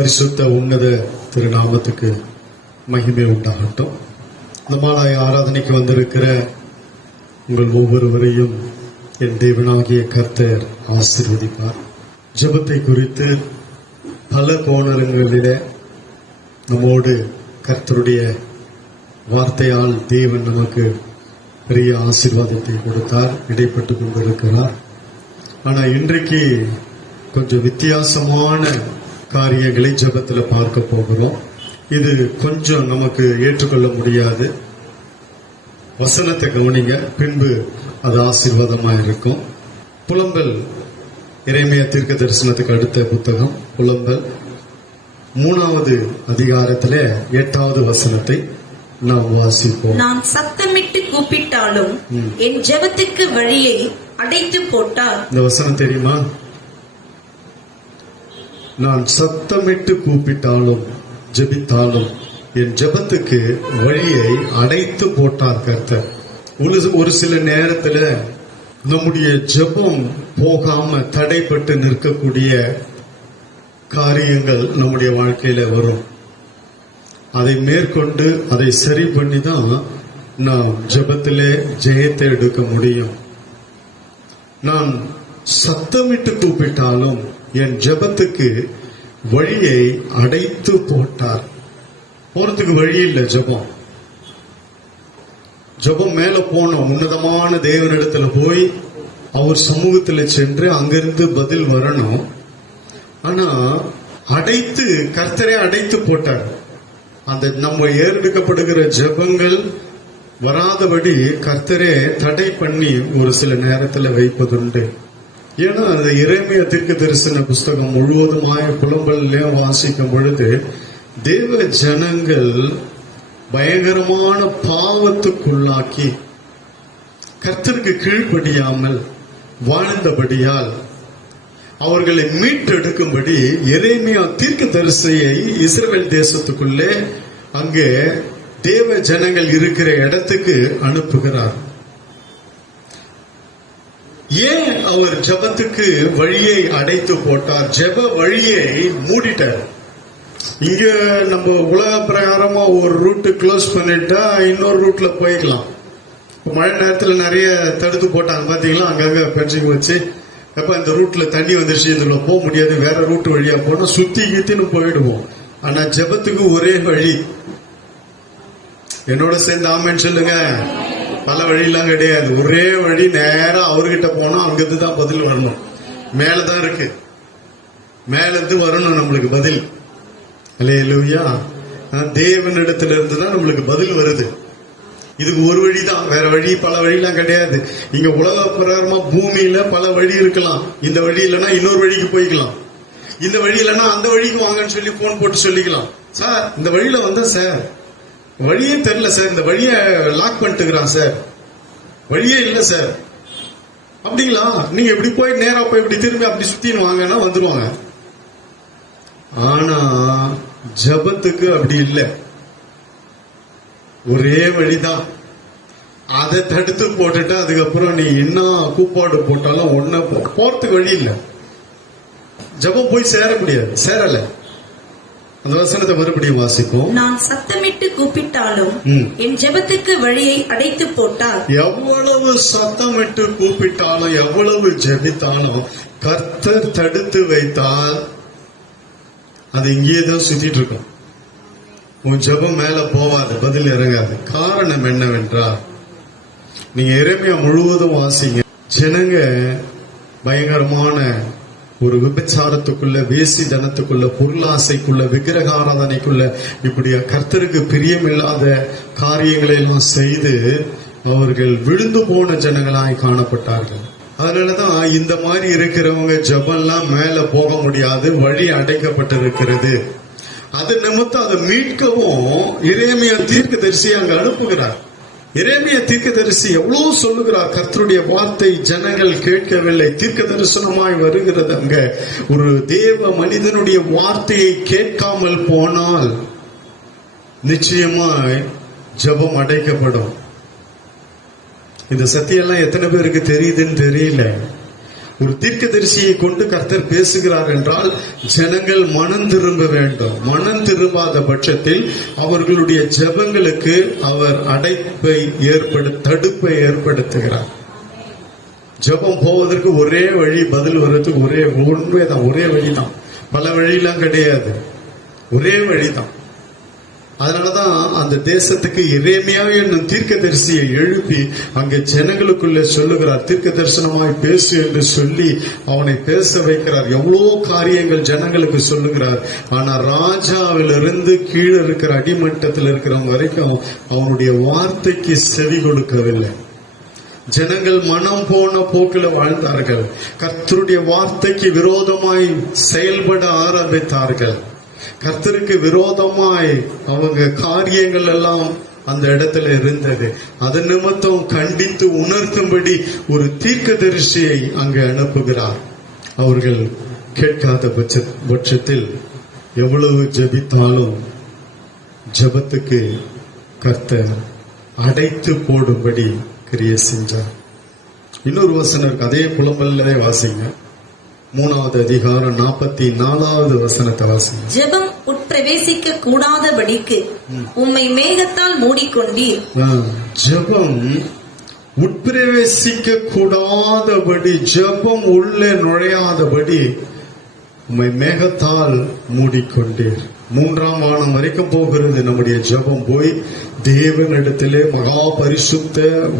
பரிசுத்த உன்னத திருநாமத்துக்கு மகிமை உண்டாகட்டும். இந்த மாலை ஆராதனைக்கு வந்திருக்கிற உங்கள் ஒவ்வொருவரையும் என் தேவனாகிய கர்த்தர் ஆசீர்வதிப்பார். ஜெபத்தை குறித்து பல கோணங்களிலே நம்மோடு கர்த்தருடைய வார்த்தையால் தேவன் நமக்கு பெரிய ஆசீர்வாதத்தை கொடுத்தார், இடைப்பட்டு கொண்டிருக்கிறார். ஆனா இன்றைக்கு கொஞ்சம் வித்தியாசமான காரியங்களை ஜெபத்தில் பார்க்க போகிறோம். இது கொஞ்சம் நமக்கு ஏற்றுக்கொள்ள முடியாது. வசனத்தை கவனிங்க, பின்பு அது ஆசீர்வாதமா இருக்கும். புலம்பல், எரேமியா தீர்க்க தரிசனத்துக்கு அடுத்த புத்தகம் புலம்பல் 3வது அதிகாரத்திலே 8வது வசனத்தை நாம் வாசிப்போம். நான் சத்தமிட்டு கூப்பிட்டாலும் என் ஜெபத்துக்கு வழியை அடைத்து போட்டார். இந்த வசனம் தெரியுமா? நான் சத்தமிட்டு கூப்பிட்டாலும் ஜெபித்தாலும் என் ஜெபத்துக்கு வழியை அடைத்து போட்டார் கர்த்தர். ஒரு சில நேரத்துல நம்முடைய ஜெபம் போகாம தடைப்பட்டு நிற்கக்கூடிய காரியங்கள் நம்முடைய வாழ்க்கையில வரும். அதை மேற்கொண்டு அதை சரி பண்ணி தான் நாம் ஜெபத்திலே ஜெயத்தை எடுக்க முடியும். நான் சத்தமிட்டு கூப்பிட்டாலும் என் ஜெபத்துக்கு வழியை அடைத்து போட்டார். போறதுக்கு வழி இல்லை. ஜெபம் மேல போனோம், உன்னதமான தேவனிடத்துல போய் அவர் சமூகத்துல சென்று அங்கிருந்து பதில் வரணும். ஆனா அடைத்து, கர்த்தரே அடைத்து போட்டார். அந்த நம்ம ஏறெடுக்கப்படுகிற ஜெபங்கள் வராதபடி கர்த்தரே தடை பண்ணி ஒரு சில நேரத்துல வைப்பதுண்டு. ஏன்னா அந்த எரேமியா தீர்க்க தரிசன புஸ்தகம் முழுவதுமாய் புலம்பல்ல வாசிக்கும் பொழுது தேவ ஜனங்கள் பயங்கரமான பாவத்துக்குள்ளாக்கி கர்த்தருக்கு கீழ்ப்படியாமல் வாழ்ந்தபடியால் அவர்களை மீட்டெடுக்கும்படி எரேமியா தீர்க்க தரிசியை இஸ்ரவேல் தேசத்துக்குள்ளே அங்கே தேவ ஜனங்கள் இருக்கிற இடத்துக்கு அனுப்புகிறார். ஏன் அவர் ஜெபத்துக்கு வழியை அடைத்து போட்டார்? ஜெப வழியை மூடிட்டார். இங்க நம்ம உலக பிரகாரமா ஒரு ரூட் க்ளோஸ் பண்ணிட்டா இன்னொரு ரூட்ல போய்க்கலாம். மழை நேரத்துல நிறைய தடுத்து போட்டாங்க பாத்தீங்களா, அங்கங்க பென்சிங் வச்சு, அப்ப இந்த ரூட்ல தண்ணி வந்துருச்சு, இதுல போக முடியாது, வேற ரூட் வழியா போனா சுத்தி கித்தின்னு போயிடுவோம். ஆனா ஜெபத்துக்கு ஒரே வழி. என்னோட சேர்ந்து ஆமேன்னு சொல்லுங்க. பல வழியெல்லாம் கிடையாது, ஒரே வழி. நேரா அவர்கிட்ட போனா அங்கிருந்து தான் பதில் வரணும். மேலதான் இருக்கு, மேலிருந்து வரணும் நம்மளுக்கு பதில். அல்லேலூயா. தேவனிடத்துல இருந்து தான் நம்மளுக்கு பதில் வருது. இதுக்கு ஒரு வழி தான், வேற வழி பல வழியெல்லாம் கிடையாது. இங்க உலக பிரகாரமா பூமியில பல வழி இருக்கலாம். இந்த வழி இல்லைன்னா இன்னொரு வழிக்கு போய்க்கலாம். இந்த வழி இல்லைன்னா அந்த வழிக்கு வாங்கன்னு சொல்லி போன் போட்டு சொல்லிக்கலாம். சார் இந்த வழியில வந்தா சார் வழியே தெரியல சார், இந்த வழிய லாக் பண்ணிட்டுக்கிறான் சார், வழியே இல்ல சார். அப்படிங்களா? நீங்க இப்படி போய் நேரா போய் இப்படி திரும்பி அப்படி சுத்தின்னு வாங்கன்னா வந்துருவாங்க. ஆனா ஜெபத்துக்கு அப்படி இல்லை, ஒரே வழிதான். அதை தடுத்து போட்டுட்டு அதுக்கப்புறம் நீ என்ன கூப்பாடு போட்டாலும் ஒன்ன போறதுக்கு வழி இல்லை. ஜெபம் போய் சேர முடியாது, சேரல. அந்த வசனத்தை மறுபடியும் வாசிப்போம். நான் சத்தமிட்டு கூப்பிட்டாலும் என் ஜெபத்துக்கு வழியை அடைத்து போட்டார். எவ்வளவு சத்தமிட்டு கூப்பிட்டாலும் எவ்வளவு ஜெபித்தாலும் கர்த்தர் தடுத்து வைத்தால் அது இங்கேயே தான் சுத்திட்டு இருக்கும். உன் ஜெபம் மேல போவாது, பதில் இறங்காது. காரணம் என்னவென்றால், நீங்க எரேமியா முழுவதும் வாசிங்க. ஜனங்க பயங்கரமான ஒரு விபச்சாரத்துக்குள்ள, வேசி தனத்துக்குள்ள, பொருளாசைக்குள்ள, விக்கிரக ஆராதனைக்குள்ள, இப்படி கர்த்தருக்கு பிரியமில்லாத காரியங்களை எல்லாம் செய்து அவர்கள் விழுந்து போன ஜனங்களாய் காணப்பட்டார்கள். அதனாலதான் இந்த மாதிரி இருக்கிறவங்க ஜெபம்லாம் மேல போக முடியாது, வழி அடைக்கப்பட்டிருக்கிறது. அது நிமித்தம் அதை மீட்கவும் எரேமியா தீர்க்கதரிசி அங்க அனுப்புகிறார். எரேமியா தீர்க்கதரிசி எவ்வளவு சொல்லுகிறார். கர்த்தருடைய வார்த்தை ஜனங்கள் கேட்கவில்லை. தீர்க்க தரிசனமாய் வருகிறது. அங்க ஒரு தேவ மனிதனுடைய வார்த்தையை கேட்காமல் போனால் நிச்சயமாய் ஜெபம் அடைக்கப்படும். இந்த சத்தியெல்லாம் எத்தனை பேருக்கு தெரியுதுன்னு தெரியல. ஒரு தீர்க்கதரிசியை கொண்டு கர்த்தர் பேசுகிறார் என்றால் ஜனங்கள் மனம் திரும்ப வேண்டும். மனம் திரும்பாத பட்சத்தில் அவர்களுடைய ஜெபங்களுக்கு அவர் தடுப்பை ஏற்படுத்துகிறார். ஜெபம் போவதற்கு ஒரே வழி, பதில் வர்றதுக்கு ஒரே வழிதான். பல வழியெல்லாம் கிடையாது, ஒரே வழிதான். அதனாலதான் அந்த தேசத்துக்கு எரேமியா என்னும் தீர்க்கதரிசியை எழுப்பி அங்கே ஜனங்களுக்குள்ள சொல்லுகிறார். தீர்க்க தரிசனமாய் பேசு என்று சொல்லி அவனை பேச வைக்கிறார். எவ்வளவு காரியங்கள் ஜனங்களுக்கு சொல்லுகிறார். ஆனா ராஜாவிலிருந்து கீழே இருக்கிற அடிமட்டத்தில் இருக்கிறவங்க வரைக்கும் அவனுடைய வார்த்தைக்கு செவி கொடுக்கவில்லை. ஜனங்கள் மனம் போன போக்கில் வாழ்ந்தார்கள். கர்த்தருடைய வார்த்தைக்கு விரோதமாய் செயல்பட ஆரம்பித்தார்கள். கர்த்தருக்கு விரோதமாய் அவங்க காரியங்கள் எல்லாம் அந்த இடத்துல இருந்தது. அதன் நிமித்தம் கண்டித்து உணர்த்தும்படி ஒரு தீர்க்கதரிசியை அங்கு அனுப்புகிறார். அவர்கள் கேட்காத பட்சத்தில் எவ்வளவு ஜெபித்தாலும் ஜெபத்துக்கு கர்த்தர் அடைத்து போடும்படி கிரியை செஞ்சார். இன்னொரு வசனம் இருக்கு, அதே புலம்பல்லே வாசிங்க. 3வது அதிகாரம் 44வது வசனத்தை வாசிங்க. ஜெபம் உட்பிரவேசிக்க கூடாதபடிக்கு உம்மை மேகத்தால் மூடிக்கொண்டீர். ஜெபம் உட்பிரவேசிக்க கூடாதபடி, ஜெபம் உள்ளே நுழையாதபடி உம்மை மேகத்தால் மூடிக்கொண்டீர். 3ஆம் வானம் வரைக்கும் போகிறது நம்முடைய ஜெபம். போய் தேவனிடத்திலே மகா பரிசுத்த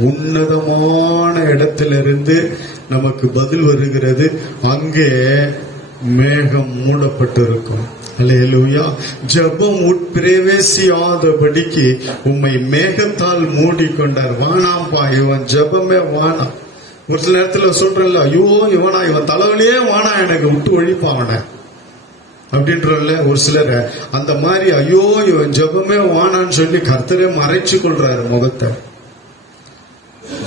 உன்னதமான இடத்திலிருந்து நமக்கு பதில் வருகிறது. அங்கே மேகம் மூடப்பட்டிருக்கும். அல்லேலூயா. ஜெபம் உட்பிரவேசியாதபடிக்கு உம்மை மேகத்தால் மூடிக்கொண்டார். வானாம்பா, இவன் ஜெபமே வானா. ஒரு சில நேரத்துல சொல்றல, ஐயோ இவன் தலைவலியே வானா, எனக்கு விட்டு ஒழிப்பாவன அப்படின்றல. ஒரு சிலர் அந்த மாதிரி ஐயோ இவன் ஜெபமே வானான்னு சொல்லி கர்த்தரே மறைச்சு கொள்றாரு முகத்தை.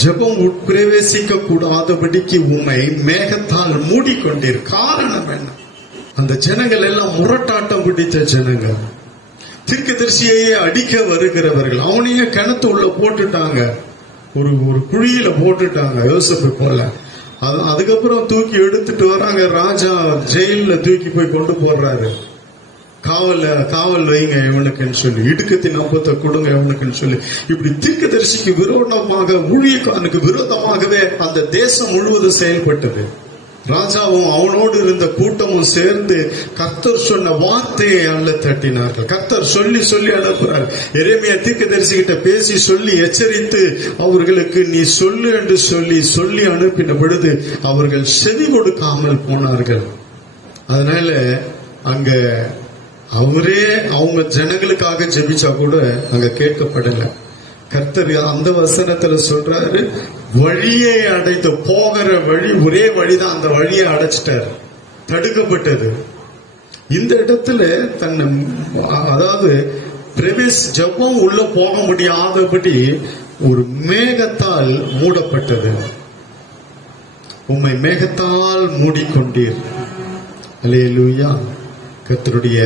ஜெபம் உட்பிரவேசிக்க கூடாதபடிக்கு உம்மை மேகத்தால் மூடிக்கொண்டீர். காரணம் என்ன? அந்த ஜனங்கள் எல்லாம் முரட்டாட்டம் பிடித்த ஜனங்கள், தீர்க்கதரிசியையே அடிக்க வருகிறவர்கள். அவனையே கிணத்து உள்ள போட்டுட்டாங்க, ஒரு குழியில போட்டுட்டாங்க யோசேப்பு போல. அதுக்கப்புறம் தூக்கி எடுத்துட்டு வராங்க. ராஜா ஜெயில தூக்கி போய் கொண்டு போடுறாரு. காவல் வைங்க இவனுக்குன்னு சொல்லி, இடுக்கத்தின் அப்பத்தை கொடுங்க இவனுக்குன்னு சொல்லி. இப்படி தீர்க்கதரிசிக்கு விரோதமாக, ஊழியக்காரனுக்கு விரோதமாகவே அந்த தேசம் முழுவதும் செயல்பட்டது. ராஜாவும் அவனோடு இருந்த கூட்டமும் சேர்ந்து கர்த்தர் சொன்ன வார்த்தையை அல்ல தட்டினார்கள். கர்த்தர் சொல்லி அனுப்புறார். எரேமியா தீர்க்கதரிசி கிட்ட பேசி சொல்லி எச்சரித்து அவர்களுக்கு நீ சொல்லு என்று சொல்லி அனுப்பின பொழுது அவர்கள் செவி கொடுக்காமல் போனார்கள். அதனால அங்க அவங்க ஜனங்களுக்காக ஜெபிச்சா கூட அங்க கேட்கப்படல. கர்த்தர் அந்த வசனத்துல சொல்றாரு, வழியை அடைத்து போகிற வழி ஒரே வழிதான், அந்த வழியை அடைச்சிட்டாரு, தடுக்கப்பட்டது. இந்த இடத்துல தன்னை, அதாவது ஜெபம் உள்ள போக முடியாதபடி ஒரு மேகத்தால் மூடப்பட்டது. உம்மை மேகத்தால் மூடிக்கொண்டீர். அல்லேலூயா. கர்த்தருடைய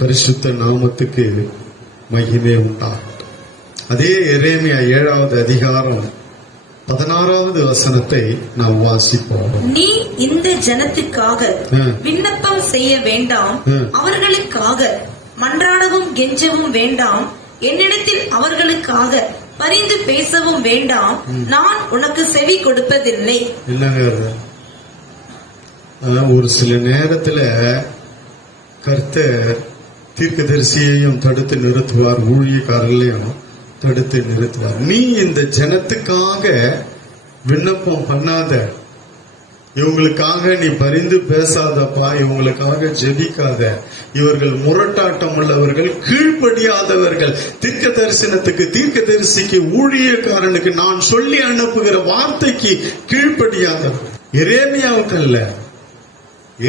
பரிசுத்த நாமத்துக்கு மகிமை உண்டாகும். அதே எரேமியா 7வது அதிகாரம் 16வது வசனத்தை நாம் வாசிப்போம். நீ இந்த ஜனத்துக்காக விண்ணப்பம் செய்ய வேண்டாம், அவர்களுக்காக மன்றாடவும் கெஞ்சவும் வேண்டாம், என்னிடத்தில் அவர்களுக்காக பரிந்து பேசவும் வேண்டாம், நான் உனக்கு செவி கொடுப்பதில்லை. என்னங்க, ஒரு சில நேரத்துல கர்த்தர் தீர்க்கதரிசியையும் தடுத்து நிறுத்துவார், ஊழியக்காரர்களையும் தடுத்து நிறுத்துவார். நீ இந்த ஜனத்துக்காக விண்ணப்பம் பண்ணாத, இவங்களுக்காக நீ பரிந்து பேசாதப்பா, இவங்களுக்காக ஜெபிக்காத. இவர்கள் முரட்டாட்டம் உள்ளவர்கள், கீழ்ப்படியாதவர்கள். தீர்க்க தரிசனத்துக்கு, தீர்க்கதரிசிக்கு, ஊழியக்காரனுக்கு நான் சொல்லி அனுப்புகிற வார்த்தைக்கு கீழ்ப்படியாதவர்கள். எரேமியாவுக்கு அல்ல,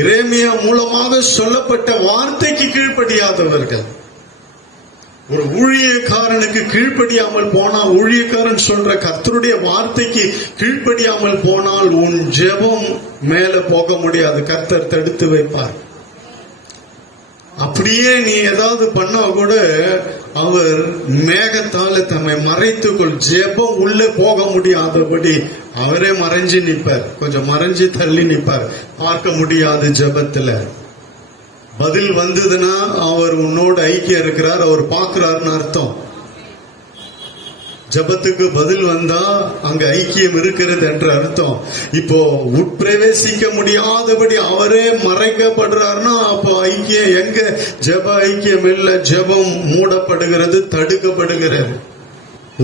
எரேமியா மூலமாக சொல்லப்பட்ட வார்த்தைக்கு கீழ்ப்படியாதவர்கள். ஒரு ஊழியக்காரனுக்கு கீழ்ப்படியாமல் போனால், ஊழியக்காரன் சொல்ற கர்த்தருடைய வார்த்தைக்கு கீழ்ப்படியாமல் போனால் உன் ஜெபம் மேல போக முடியாது. கர்த்தர் தடுத்து வைப்பார். அப்படியே நீ ஏதாவது பண்ணா கூட அவர் மேகத்தால தம்மை மறைத்துக்கொள், ஜெபம் உள்ளே போக முடியாதபடி அவரே மறைஞ்சு நிற்பார், கொஞ்சம் மறைஞ்சு தள்ளி நிற்பார், பார்க்க முடியாது. ஜெபத்துல பதில் வந்ததுன்னா அவர் உன்னோட ஐக்கியம் இருக்கிறார், அவர் பார்க்கிறாருன்னு அர்த்தம். ஜபத்துக்கு பதில் வந்தா அங்க ஐக்கியம் இருக்கிறது என்று அர்த்தம். இப்போ உட்பிரவேசிக்க முடியாதபடி அவரே மறைக்கப்படுறாருன்னா அப்போ ஐக்கியம் எங்க? ஜப ஐக்கியம் இல்ல, ஜபம் மூடப்படுகிறது, தடுக்கப்படுகிறது.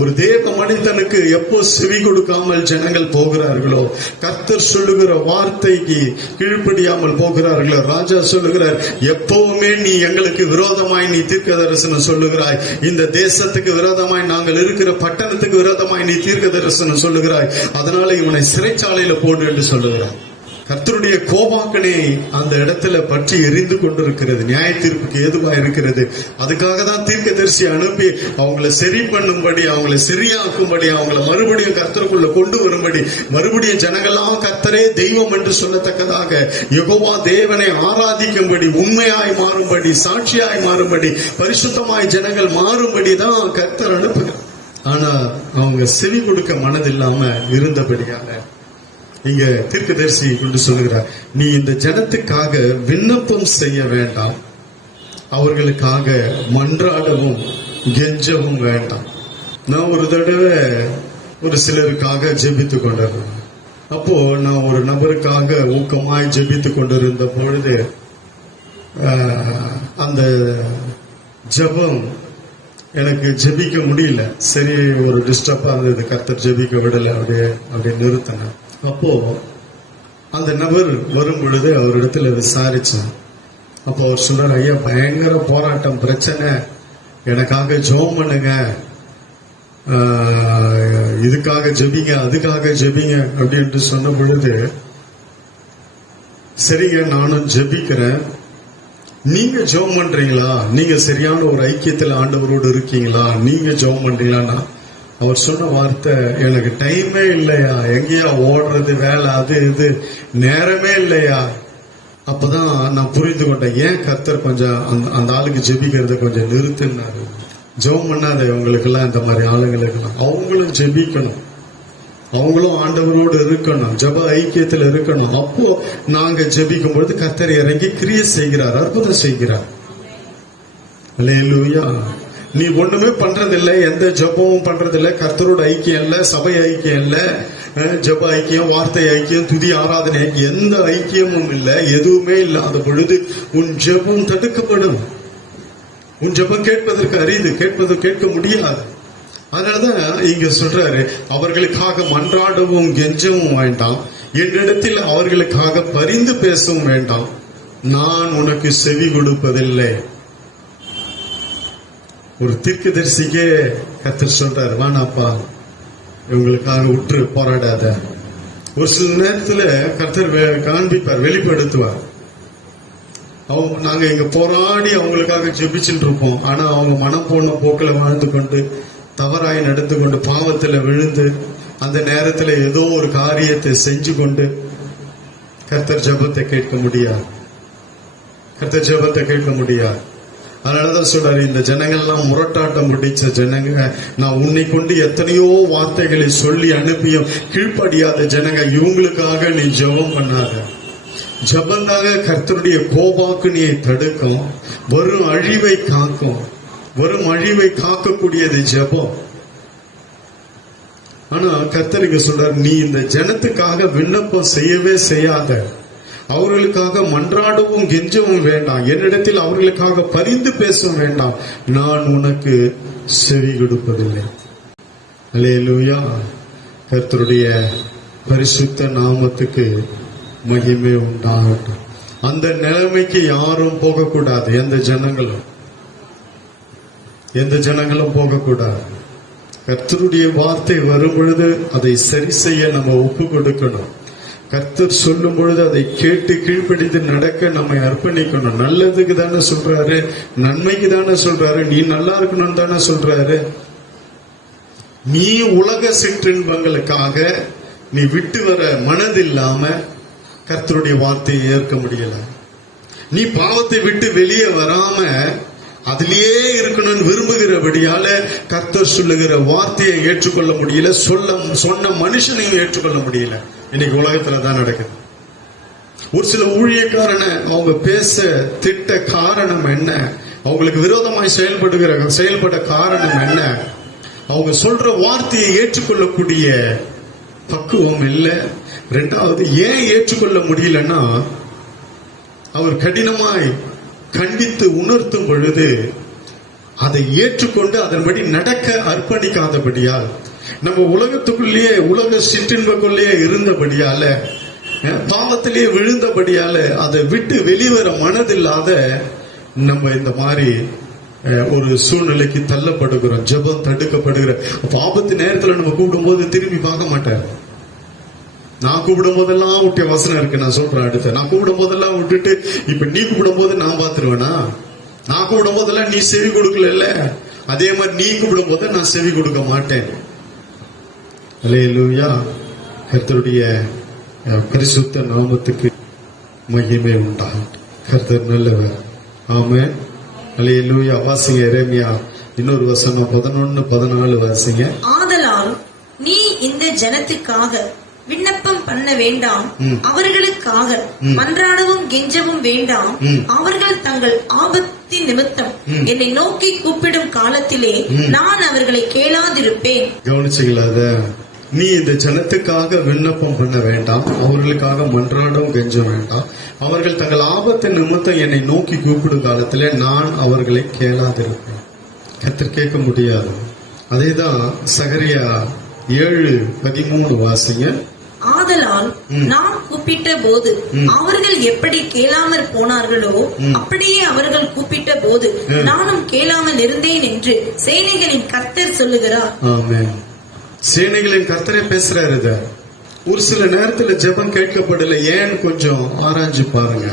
ஒரு தேவ மனிதனுக்கு எப்போ செவி கொடுக்காமல் ஜனங்கள் போகிறார்களோ, கர்த்தர் சொல்லுகிற வார்த்தைக்கு கீழ்ப்படியாமல் போகிறார்களோ, ராஜா சொல்லுகிறார், எப்பவுமே நீ எங்களுக்கு விரோதமாய் நீ தீர்க்க தரிசனம் சொல்லுகிறாய், இந்த தேசத்துக்கு விரோதமாய், நாங்கள் இருக்கிற பட்டணத்துக்கு விரோதமாய் நீ தீர்க்க தரிசனம் சொல்லுகிறாய், அதனால இவனை சிறைச்சாலையில போடு என்று சொல்லுகிறாய். கர்த்தருடைய கோபாக்கனை அந்த இடத்துல பற்றி எரிந்து கொண்டிருக்கிறது, நியாய தீர்ப்புக்கு ஏதுவா இருக்கிறது. அதுக்காக தான் தீர்க்கதரிசி அனுப்பி அவங்களை சரி பண்ணும்படி, அவங்களை சரியாக்கும்படி, அவங்களை மறுபடியும் கர்த்தருக்குள்ள கொண்டு வரும்படி, மறுபடியும் ஜனங்கள்லாம் கர்த்தரே தெய்வம் என்று சொல்லத்தக்கதாக யெகோவா தேவனை ஆராதிக்கும்படி, உண்மையாய் மாறும்படி, சாட்சியாய் மாறும்படி, பரிசுத்தமாய் ஜனங்கள் மாறும்படி தான் கர்த்தர் அனுப்புகிறார். ஆனா அவங்க செவி கொடுக்க மனதில்லாம இருந்தபடியாக இங்க தீர்க்கதரிசி கொண்டு சொல்லுகிறார், நீ இந்த ஜனத்துக்காக விண்ணப்பம் செய்ய வேண்டாம், அவர்களுக்காக மன்றாடவும் கெஞ்சவும் வேண்டாம். நான் ஒரு தடவை ஒரு சிலருக்காக ஜெபித்து கொண்டிருந்தேன். அப்போ நான் ஒரு நபருக்காக ஊக்கமாய் ஜெபித்து கொண்டிருந்த பொழுது அந்த ஜெபம் எனக்கு ஜெபிக்க முடியல. சரி, ஒரு டிஸ்டர்பா இருந்தது, கர்த்தர் ஜெபிக்க விடலை, அப்படியே நிறுத்தினேன். அப்போ அந்த நபர் வரும் பொழுது அவரிடத்துல விசாரிச்சேன். அப்போ அவர் சொன்னார், ஐயா பயங்கர போராட்டம், பிரச்சனை, எனக்காக ஜெபம் பண்ணுங்க, இதுக்காக ஜெபிங்க, அதுக்காக ஜெபிங்க அப்படின்னு சொன்ன பொழுது, சரிங்க நானும் ஜெபிக்கிறேன், நீங்க ஜெபம் பண்றீங்களா, நீங்க சரியான ஒரு ஐக்கியத்துல ஆண்டவரோடு இருக்கீங்களா, நீங்க ஜெபம் பண்றீங்களா? அவர் சொன்ன வார்த்தை, எனக்கு டைமே இல்லையா, எங்கேயா ஓடுறது, வேலை, அது இது, நேரமே இல்லையா. அப்பதான் நான் புரிந்து கொண்டேன், ஏன் கர்த்தர் கொஞ்சம் அந்த ஆளுக்கு ஜெபிக்கிறத கொஞ்சம் நிறுத்தினாரு. ஜெபம் பண்ணாத இவங்களுக்கு எல்லாம், இந்த மாதிரி ஆளுங்களுக்கு எல்லாம் அவங்களும் ஜெபிக்கணும், அவங்களும் ஆண்டவரோடு இருக்கணும், ஜெப ஐக்கியத்தில் இருக்கணும். அப்போ நாங்க ஜெபிக்கும் பொழுது கர்த்தர் இறங்கி கிரியை செய்கிறார், அற்புதம் செய்கிறார். அல்லேலூயா. நீ ஒண்ணுமே பண்றதில்லை, எந்த ஜபமும் பண்றதில்லை, கர்த்தரோட ஐக்கியம் இல்ல, சபை ஐக்கியம் இல்ல, ஜப ஐக்கியம், வார்த்தை ஐக்கியம், துதி ஆராதனை ஐக்கியம், எந்த ஐக்கியமும் இல்ல, எதுவுமே இல்லாத பொழுது உன் ஜபம் தடுக்கப்படும். உன் ஜபம் கேட்பதற்கு அரிது, கேட்க முடியாது. அதனாலதான் இங்க சொல்றாரு, அவர்களுக்காக மன்றாடவும் கெஞ்சவும் வேண்டாம், என்னிடத்தில் அவர்களுக்காக பரிந்து பேசவும் வேண்டாம், நான் உனக்கு செவி கொடுப்பதில்லை. ஒரு தீர்க்கதரிசிக்கே கர்த்தர் சொல்றாரு, வானாப்பா இவங்களுக்காக உற்று போராடாத. ஒரு சில நேரத்துல கர்த்தர் காண்பிப்பார், வெளிப்படுத்துவார். நாங்க இங்க போராடி அவங்களுக்காக ஜெபிச்சுட்டு இருப்போம், ஆனா அவங்க மனம் போன போக்கில வாழ்ந்து கொண்டு, தவறாய் நடந்து கொண்டு, பாவத்துல விழுந்து, அந்த நேரத்துல ஏதோ ஒரு காரியத்தை செஞ்சு கொண்டு கர்த்தர் ஜெபத்தை கேட்க முடியாது, கர்த்தர் ஜெபத்தை கேட்க முடியாது. அதனாலதான் சொல்றாரு, இந்த ஜனங்கள்லாம் முரட்டாட்டம் பிடிச்ச ஜனங்க, நான் உன்னை கொண்டு எத்தனையோ வார்த்தைகளை சொல்லி அனுப்பியும் கீழ்ப்படியாத ஜனங்க, இவங்களுக்காக நீ ஜெபம் பண்ணாத. ஜெபந்தாக கர்த்தருடைய கோபாக்குனியை தடுக்கும், வரும் அழிவை காக்கும், வரும் அழிவை காக்கக்கூடியது ஜெபம். ஆனா கர்த்தருக்கு சொல்றாரு, நீ இந்த ஜனத்துக்காக விண்ணப்பம் செய்யவே செய்யாத, அவர்களுக்காக மன்றாடவும் கெஞ்சவும் வேண்டாம், என்னிடத்தில் அவர்களுக்காக பரிந்து பேசவும் வேண்டாம், நான் உனக்கு செவி கொடுப்பதில்லை. அல்லேலூயா. கர்த்தருடைய பரிசுத்த நாமத்துக்கு மகிமை உண்டாகட்டும். அந்த நிலைமைக்கு யாரும் போகக்கூடாது, எந்த ஜனங்களும் போகக்கூடாது. கர்த்தருடைய வார்த்தை வரும் பொழுது அதை சரி செய்ய நம்ம ஒப்பு கொடுக்கணும். கர்த்தர் சொல்லும் பொழுது அதை கேட்டு கீழ்ப்படிந்து நடக்க நம்மை அர்ப்பணிக்கணும். நல்லதுக்கு தானே சொல்றாரு, நன்மைக்கு தானே சொல்றாரு, நீ நல்லா இருக்கணும் தானே சொல்றாரு. நீ உலக சிற்றின்பங்களுக்காக நீ விட்டு வர மனதில்லாம கர்த்தருடைய வார்த்தையை ஏற்க முடியல. நீ பாவத்தை விட்டு வெளியே வராம அதிலேயே இருக்கணும்னு விரும்புகிறபடியால கர்த்தர் சொல்லுகிற வார்த்தையை ஏற்றுக்கொள்ள முடியல, சொன்ன மனுஷனையும் ஏற்றுக்கொள்ள முடியல. இன்னைக்கு உலகத்துல தான் நடக்குது. ஒரு சில ஊழியக்காரனை அவங்க பேச திட்ட காரணம் என்ன, அவங்களுக்கு விரோதமாய் செயல்பட காரணம் என்ன, அவங்க சொல்ற வார்த்தையை ஏற்றுக்கொள்ளக்கூடிய பக்குவம் இல்லை. ரெண்டாவது, ஏன் ஏற்றுக்கொள்ள முடியலன்னா, அவர் கடினமாய் கண்டித்து உணர்த்தும் பொழுது அதை ஏற்றுக்கொண்டு அதன்படி நடக்க அர்ப்பணிக்காதபடியால், நம்ம உலகத்துக்குள்ளேயே உலக சிற்றின்பக்குள்ளேயே இருந்தபடியால, பாவத்திலேயே விழுந்தபடியால அதை விட்டு வெளிவர மனதில்லாத நம்ம இந்த மாதிரி ஒரு சூழ்நிலைக்கு தள்ளப்படுகிறோம். ஜெபம் தடுக்கப்படுகிற ஆபத்து நேரத்தில் நம்ம கூப்பிடும் போது திரும்பி பார்க்க மாட்டார். நான் கூப்பிடும் போதெல்லாம் விட்ட வசனம் இருக்கு, நான் சொல்றேன். அடுத்த நான் கூப்பிடும் போதெல்லாம் விட்டுட்டு இப்ப நீ கூப்பிடும் போது நான் பாத்துருவேனா? நான் கூப்பிடும் போதெல்லாம் நீ செவி கொடுக்கல, அதே மாதிரி நீ கூப்பிடும் போது நான் செவி கொடுக்க மாட்டேன். அல்லேலூயா. கர்த்தருடைய பரிசுத்த நாமத்துக்கு மகிமை உண்டாகும். கர்த்தர் நல்லவர். ஆமென். அல்லேலூயா. வாசிங்க எரேமியா இன்னொரு வசனம் 11-14 வாசிங்க. ஆதலால் நீ இந்த ஜனத்துக்காக விண்ணப்பம் பண்ண வேண்டாம், அவர்களுக்காக மன்றாடவும் கெஞ்சவும் வேண்டாம். அவர்கள் தங்கள் ஆபத்தின் நிமித்தம் என்னை நோக்கி கூப்பிடும் காலத்திலே நான் அவர்களை கேளாதிருப்பேன். கவனிச்சுங்களா? நீ இந்த ஜனத்துக்காக விண்ணப்பம் பண்ண வேண்டாம், அவர்களுக்காக மன்றாடவும் கெஞ்ச வேண்டாம். அவர்கள் தங்கள் ஆபத்தின் நிமித்தம் என்னை நோக்கி கூப்பிடும் காலத்திலே நான் அவர்களை கேளாதிருப்பேன். கர்த்தர் கேட்க முடியாது. அதேதான் சகரியா 7:13 வாசிங்க. ஆதலால் நான் கூப்பிட்ட போது அவர்கள் எப்படி கேளாமற் போனார்களோ அப்படியே அவர்கள் கூப்பிட்ட போது நானும் கேளாமல் இருந்தேன் என்று சேனைகளின் கர்த்தர் சொல்லுகிறார். ஆமென். சேனைகளின் கர்த்தரே பேசுறாரு. ஒரு சில நேரத்துல ஜெபம் கேட்கப்படல. ஏன்னு கொஞ்சம் ஆராய்ஞ்சு பாருங்க.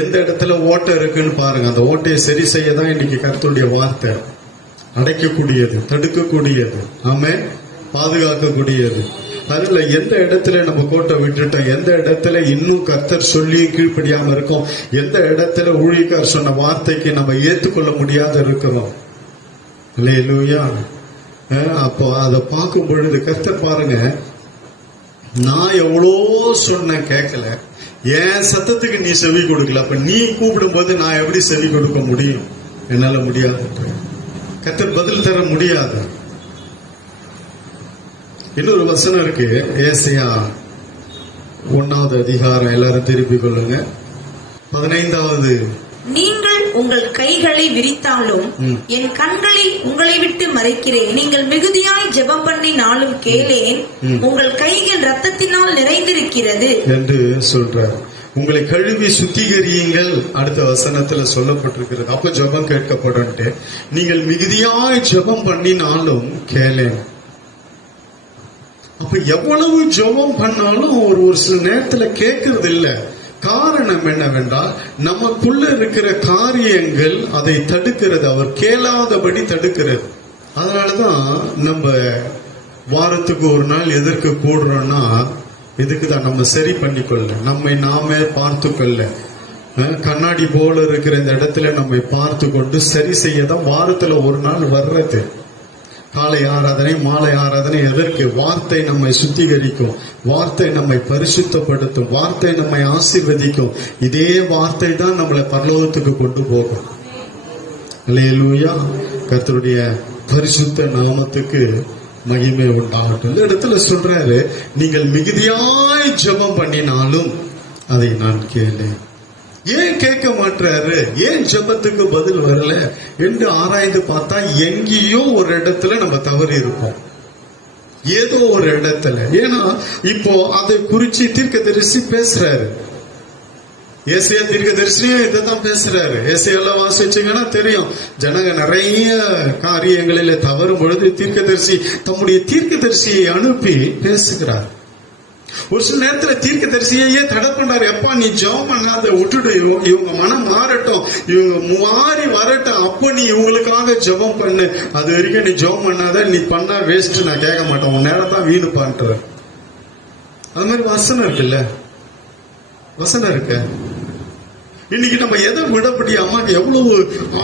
எந்த இடத்துல ஓட்டை இருக்குன்னு பாருங்க. அந்த ஓட்டையை சரி செய்யதான் இன்னைக்கு கர்த்தருடைய வார்த்தை. அடைக்கக்கூடியது, தடுக்கக்கூடியது, ஆமென், பாதுகாக்கக்கூடியது. அதுல எந்த இடத்துல நம்ம கோட்டை விட்டுட்டோம், எந்த இடத்துல இன்னும் கர்த்தர் சொல்லி கீழ்ப்படியாம இருக்கோம், எந்த இடத்துல ஊழியக்கார் சொன்ன வார்த்தைக்கு நம்ம ஏற்றுக்கொள்ள முடியாத இருக்கிறோம். அல்லேலூயா. அப்போ அதை பார்க்கும் பொழுது கர்த்தர் பாருங்க, நான் எவ்வளோ சொன்ன கேட்கல, என் சத்தத்துக்கு நீ செவி கொடுக்கல, அப்ப நீ கூப்பிடும் போது நான் எப்படி செவி கொடுக்க முடியும்? என்னால முடியாது. கர்த்தர் பதில் தர முடியாது. இன்னொரு வசனம் இருக்கு, ஏசாயா 1வது அதிகாரம், எல்லாரும் திருப்பிக் கொள்ளுங்க. 15வது. நீங்கள் உங்கள் கைகளை விரித்தாலும் என் கண்களை உங்களை விட்டு மறைக்கிறேன். நீங்கள் மிகுதியாய் ஜெபம் பண்ணினாலும் கேளேன். உங்கள் கைகள் ரத்தத்தினால் நிறைந்திருக்கிறது என்று சொல்றார். உங்களை கழுவி சுத்திகரியுங்கள் அடுத்த வசனத்துல சொல்லப்பட்டிருக்கிறது. அப்ப ஜெபம் கேட்கப்படும். நீங்கள் மிகுதியாய் ஜெபம் பண்ணினாலும் கேளேன். அப்ப எவ்வளவு ஜெபம் பண்ணாலும் ஒரு சில நேரத்துல கேட்கறது இல்ல. காரணம் என்னவென்றால் நமக்குள்ள இருக்கிற காரியங்கள் அதை தடுக்கிறது, அவர் கேளாதபடி தடுக்கிறது. அதனாலதான் நம்ம வாரத்துக்கு ஒரு நாள் எதற்கு கூடுறோம்னா, இதுக்குதான் நம்ம சரி பண்ணிக்கொள்ள, நம்மை நாமே பார்த்து கொள்ள, கண்ணாடி போல இருக்கிற இந்த இடத்துல நம்மை பார்த்து கொண்டு சரி செய்யதான் வாரத்துல ஒரு நாள் வர்றது. காலை ஆராதனை, மாலை ஆராதனை எதற்கு? வார்த்தை நம்மை சுத்திகரிக்கும், வார்த்தை நம்மை பரிசுத்தப்படுத்தும், வார்த்தை நம்மை ஆசீர்வதிக்கும். இதே வார்த்தை தான் நம்மளை பரலோகத்துக்கு கொண்டு போகும். அல்லேலூயா. கர்த்தருடைய பரிசுத்த நாமத்துக்கு மகிமை உண்டாகட்டும். இந்த இடத்துல சொல்றாரு, நீங்கள் மிகுதியாய் ஜெபம் பண்ணினாலும் அதை நான் கேளேன். ஏன் கேட்க மாட்டாரு? ஏன் ஜெபத்துக்கு பதில் வரல என்று ஆராய்ந்து பார்த்தா எங்கேயோ ஒரு இடத்துல நம்ம தவறி இருப்போம், ஏதோ ஒரு இடத்துல. ஏன்னா இப்போ அதை குறிச்சு தீர்க்கதரிசி பேசுறாரு. ஏசாயா தீர்க்கதரிசியும் இதைதான் பேசுறாரு. ஏசாயெல்லாம் வாசிச்சீங்கன்னா தெரியும், ஜனங்க நிறைய காரியங்களில தவறும் பொழுது தீர்க்கதரிசி தம்முடைய தீர்க்கதரிசியை அனுப்பி பேசுகிறார். ஒரு சில நேரத்துல தீர்க்கதரிசியே தடை பண்றாரு. எப்பா நீ ஜெபம் பண்ணாத, விட்டுடு, இவங்க மனம் மாறட்டும், இவங்க மாறி வரட்டும், அப்ப நீ இவங்களுக்காக ஜெபம் பண்ணு, அது வரைக்கும் நீ ஜெபம் பண்ணாத, நீ பண்ணா வேஸ்ட், நான் கேட்க மாட்டேன், உன் நேரம் தான் வீணு பண்ற. அது மாதிரி வசனம் இருக்குல்ல, வசனம் இருக்க. இன்னைக்கு நம்ம எதை விடப்படியாம எவ்வளவு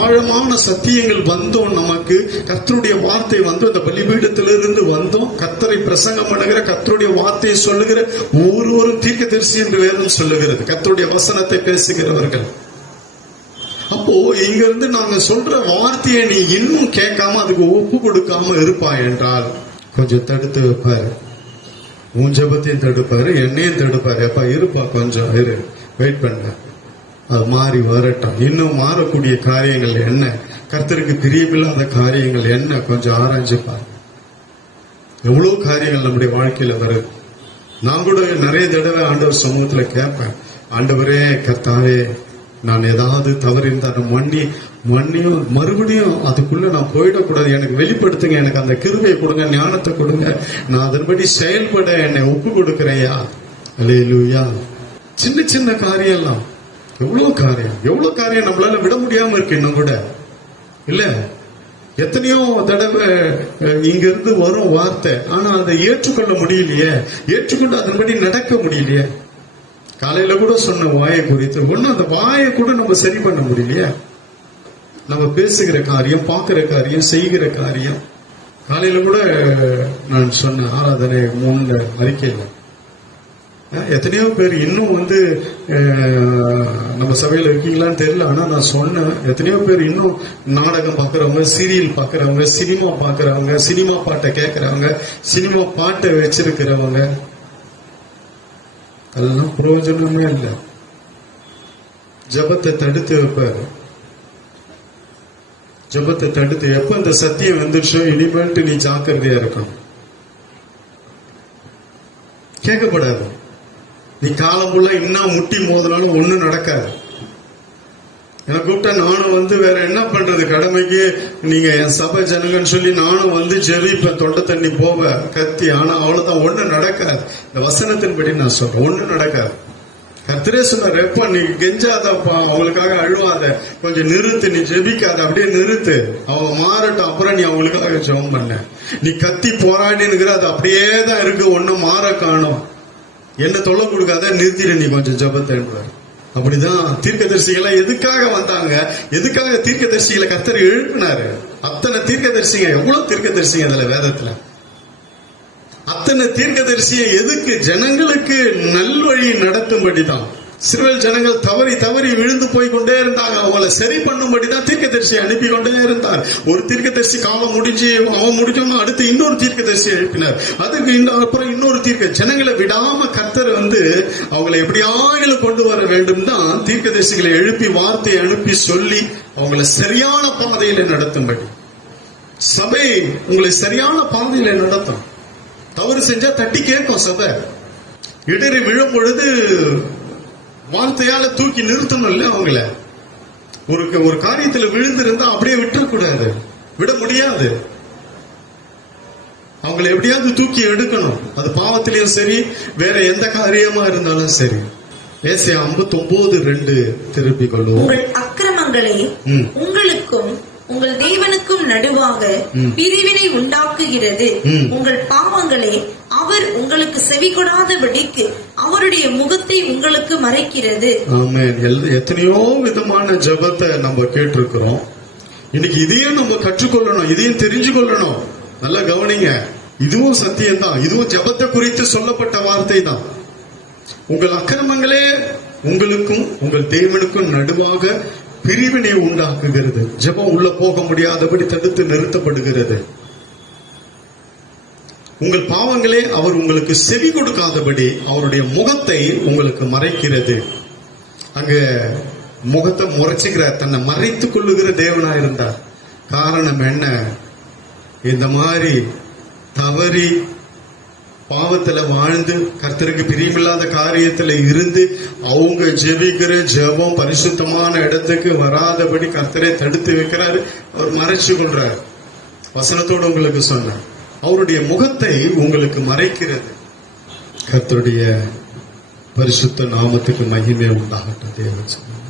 ஆழமான சத்தியங்கள் வந்தோம். நமக்கு கர்த்தருடைய வார்த்தை வந்து அந்த பலிபீடத்திலிருந்து வந்தோம். கர்த்தரை பிரசங்கம் பண்ணுகிற, கர்த்தருடைய வார்த்தையை சொல்லுகிற ஒவ்வொருவரும் தீர்க்கதரிசி என்று வேதம் சொல்லுகிறது. கர்த்தருடைய வசனத்தை பேசுகிறவர்கள். அப்போ இங்க இருந்து நாங்க சொல்ற வார்த்தையை நீ இன்னும் கேட்காம அதுக்கு ஒப்பு கொடுக்காம இருப்பாய் என்றால் கொஞ்சம் தடுத்து வைப்பாரு. உன் ஜெபத்தையும் தடுப்பாரு, என்னையும் தடுப்பாரு. அப்பா இருப்பா, கொஞ்சம் இரு, வெயிட் பண்ண, அது மாறி வரட்டும். இன்னும் மாறக்கூடிய காரியங்கள் என்ன, கர்த்தருக்கு பிரியமில்லாத காரியங்கள் என்ன, கொஞ்சம் ஆராய்ஞ்சுப்பார். எவ்வளவு காரியங்கள் நம்முடைய வாழ்க்கையில வருது. நான் கூட நிறைய தடவை ஆண்டவர் சமூகத்துல கேட்பேன், ஆண்டவரே கர்த்தாவே நான் ஏதாவது தவறிருந்தா மன்னியும் மறுபடியும் அதுக்குள்ள நான் போயிடக்கூடாது, எனக்கு வெளிப்படுத்துங்க, எனக்கு அந்த கிருபையை கொடுங்க, ஞானத்தை கொடுங்க, நான் அதன்படி செயல்பட என்னை ஒப்பு கொடுக்கிறேயா. அல்லேலூயா. சின்ன சின்ன காரியம் எல்லாம் எவ்வளவு காரியம் நம்மளால விட முடியாம இருக்கு இன்னும் கூட இல்ல. எத்தனையோ தடவை இங்க இருந்து வரும் வார்த்தை, ஆனா அதை ஏற்றுக்கொள்ள முடியலையே, ஏற்றுக்கொண்டு அதன்படி நடக்க முடியலையே. காலையில கூட சொன்ன வாயை குறித்து ஒண்ணு, அந்த வாயை கூட நம்ம சரி பண்ண முடியலையே. நம்ம பேசுகிற காரியம், பார்க்கிற காரியம், செய்கிற காரியம். காலையில கூட நான் சொன்ன ஆராதனை 3 அறிக்கையில எத்தனையோ பேர் இன்னும் வந்து நம்ம சபையில இருக்கீங்களான்னு தெரியல, ஆனா நான் சொன்னேன், எத்தனையோ பேர் இன்னும் நாடகம் பாக்குறவங்க, சீரியல் பாக்குறவங்க, சினிமா பாக்குறவங்க, சினிமா பாட்டை கேட்கறவங்க, சினிமா பாட்டை வச்சிருக்கிறவங்க, அதெல்லாம் பிரயோஜனமே இல்லை. ஜபத்தை தடுத்து வைப்பாரு. ஜபத்தை தடுத்து எப்ப இந்த சத்தியம் வந்துருச்சோ இனிமேல்ட்டு நீ ஜாக்கிரதையா இருக்கணும். கேட்கப்படாது. நீ காலம் ஃபுல்லா இன்னும் முட்டி மோதினாலும் ஒண்ணும் நடக்காது. என்ன கூப்பிட்டா நானும் வந்து வேற என்ன பண்றது, கடமைக்கு நீங்க என் சபை ஜனங்கன்னு சொல்லி நானும் வந்து ஜெபிப்பேன், தொண்டை தண்ணி போவேன் கத்தி, ஆனா அவ்வளவுதான், ஒண்ணும் நடக்காது. இந்த வசனத்தின்படி நான் சொல்றேன், ஒண்ணும் நடக்காது. கர்த்தரே சொன்னார், எப்ப நீ கெஞ்சாதப்பா, அவங்களுக்காக அழுவாத, கொஞ்சம் நிறுத்து, நீ ஜெபிக்காத, அப்படியே நிறுத்து, அவங்க மாறட்டும், அப்புறம் நீ அவங்களுக்காக ஜெபம் பண்ண. நீ கத்தி போராடினுங்கிற, அது அப்படியே தான் இருக்கு, ஒன்னும் மாற காணும். என்ன தொல்லை கொடுக்காத, நிறுத்திடு நீ கொஞ்சம் ஜெபத்தை. அப்படிதான் தீர்க்கதரிசிகளை எதுக்காக வந்தாங்க, எதுக்காக தீர்க்கதரிசிகளை கர்த்தர் எழுப்பினாரு. அத்தனை தீர்க்கதரிசிங்க, எவ்வளவு தீர்க்கதரிசிங்க அதுல வேதத்துல, அத்தனை தீர்க்கதரிசியை எதுக்கு, ஜனங்களுக்கு நல்வழி நடத்தும்படிதான். இஸ்ரவேல் ஜனங்கள் தவறி விழுந்து போய் கொண்டே இருந்தாங்க, அவங்களை சரி பண்ணும்படிதான் தீர்க்கதரிசியை அனுப்பி கொண்டே இருந்தார். ஒரு தீர்க்கதரிசி காலம் அவன் முடிஞ்சோம்னா அடுத்து இன்னொரு தீர்க்கதரிசி எழுப்பினார், அதுக்கு அப்புறம் இன்னொரு ஜனங்களை விடாம கர்த்தர் வந்து அவங்களை எப்படியாவது கொண்டு வர வேண்டும் தான் தீர்க்கதரிசிகளை எழுப்பி வார்த்தையை அனுப்பி சொல்லி அவங்களை சரியான பாதையில நடத்தும்படி. சபை உங்களை சரியான பாதையில நடத்தும். தவறு செஞ்சா தட்டி கேட்கும் சபை. இடறி விழும் பொழுது வார்த்தையால தூக்கி நிறுத்தணும் இல்ல. அவங்கள ஒரு காரியத்துல விழுந்திருந்தா அப்படியே விட்டுறக்கூடாது, விட முடியாது. அவங்களை எப்படியாவது தூக்கி எடுக்கணும். அது பாவத்திலையும் சரி, வேற எந்த காரியமா இருந்தாலும் சரி. ஏசாயா 59:2 திருப்பிக் கொள்ளுவோம். உங்கள் அக்கிரமங்களே உங்களுக்கும் உங்கள் தேவனுக்கும் நடுவாக பிரிவினை உண்டாக்குகிறது. உங்கள் பாவங்களே அவர் உங்களுக்கு செவி கொடாதபடிக்கு அவருடைய முகத்தை உங்களுக்கு மறைக்கிறது. ஆமென். எத்தனையோ விதமான ஜெபத்தை நம்ம கேட்டிருக்கிறோம். இன்னைக்கு இதையும் நம்ம கற்றுக்கொள்ளணும், இதையும் தெரிஞ்சு கொள்ளணும். நல்லா கவனிங்க, இதுவும் சத்தியம் தான், இதுவும் ஜெபத்தை குறித்து சொல்லப்பட்ட வார்த்தை தான். உங்கள் அக்கிரமங்களே உங்களுக்கும் உங்கள் தேவனுக்கும் நடுவாக பிரிவினை உண்டாக்குகிறது. ஜெபம் உள்ள போக முடியாதபடி தடுத்து நிறுத்தப்படுகிறது. உங்கள் பாவங்களே அவர் உங்களுக்கு செவி கொடுக்காதபடி அவருடைய முகத்தை உங்களுக்கு மறைக்கிறது. அங்க முகத்தை முறைச்சுக்கிற, தன்னை மறைத்துக் கொள்ளுகிற தேவனா இருந்தார். காரணம் என்ன? இந்த மாதிரி தவறி பாவத்துல வாழ்ந்து கர்த்தருக்கு பிரியமில்லாத காரியத்துல இருந்து அவங்க ஜெபிக்கிற ஜெபம் பரிசுத்தமான இடத்துக்கு வராதபடி கர்த்தரை தடுத்து வைக்கிறாரு. அவர் மறைச்சு கொள்றாரு. வசனத்தோடு உங்களுக்கு சொன்னார், அவருடைய முகத்தை உங்களுக்கு மறைக்கிறது. கர்த்தருடைய பரிசுத்த நாமத்துக்கு மகிமை உண்டாகட்டும். தேவன் சொன்னார்.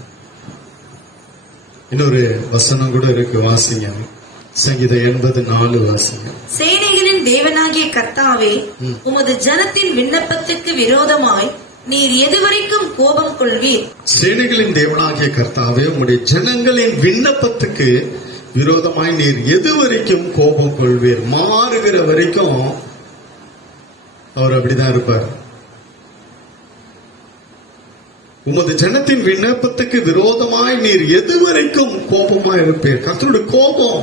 இன்னொரு வசனம் கூட இருக்கு, வாசிங்க. சங்கீதம் 84 வாசிங்க. சேனைகளின் தேவனாகிய கர்த்தாவே, உமது ஜனத்தின் விண்ணப்பத்துக்கு விரோதமாய் நீர் எதுவரைக்கும் கோபம் கொள்வீர்? சேனைகளின் தேவனாகிய கர்த்தாவே, உம்முடைய ஜனங்களின் விண்ணப்பத்துக்கு விரோதமாய் நீர் எதுவரைக்கும் கோபம் கொள்வீர்? மாறுகிற வரைக்கும் அவர் அப்படிதான் இருப்பார். உமது ஜனத்தின் விண்ணப்பத்துக்கு விரோதமாய் நீர் எதுவரைக்கும் கோபமாய் இருப்பீர்? கர்த்தருடைய கோபம்.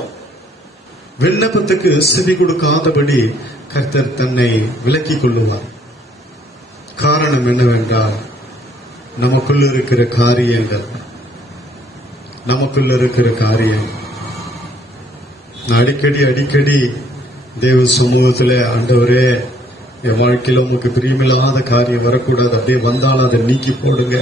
விண்ணப்பத்துக்கு செவி கொடுக்காதபடி கர்த்தர் தன்னை விலக்கிக் கொள்ளுவார். காரணம் என்னவென்றால், நமக்குள்ள இருக்கிற காரியங்கள். நான் அடிக்கடி தேவ சமூகத்துல, ஆண்டவரே, என் வாழ்க்கையில உங்களுக்கு பிரியமில்லாத காரியம் வரக்கூடாது, அப்படியே வந்தாலும் அதை நீக்கி போடுங்க,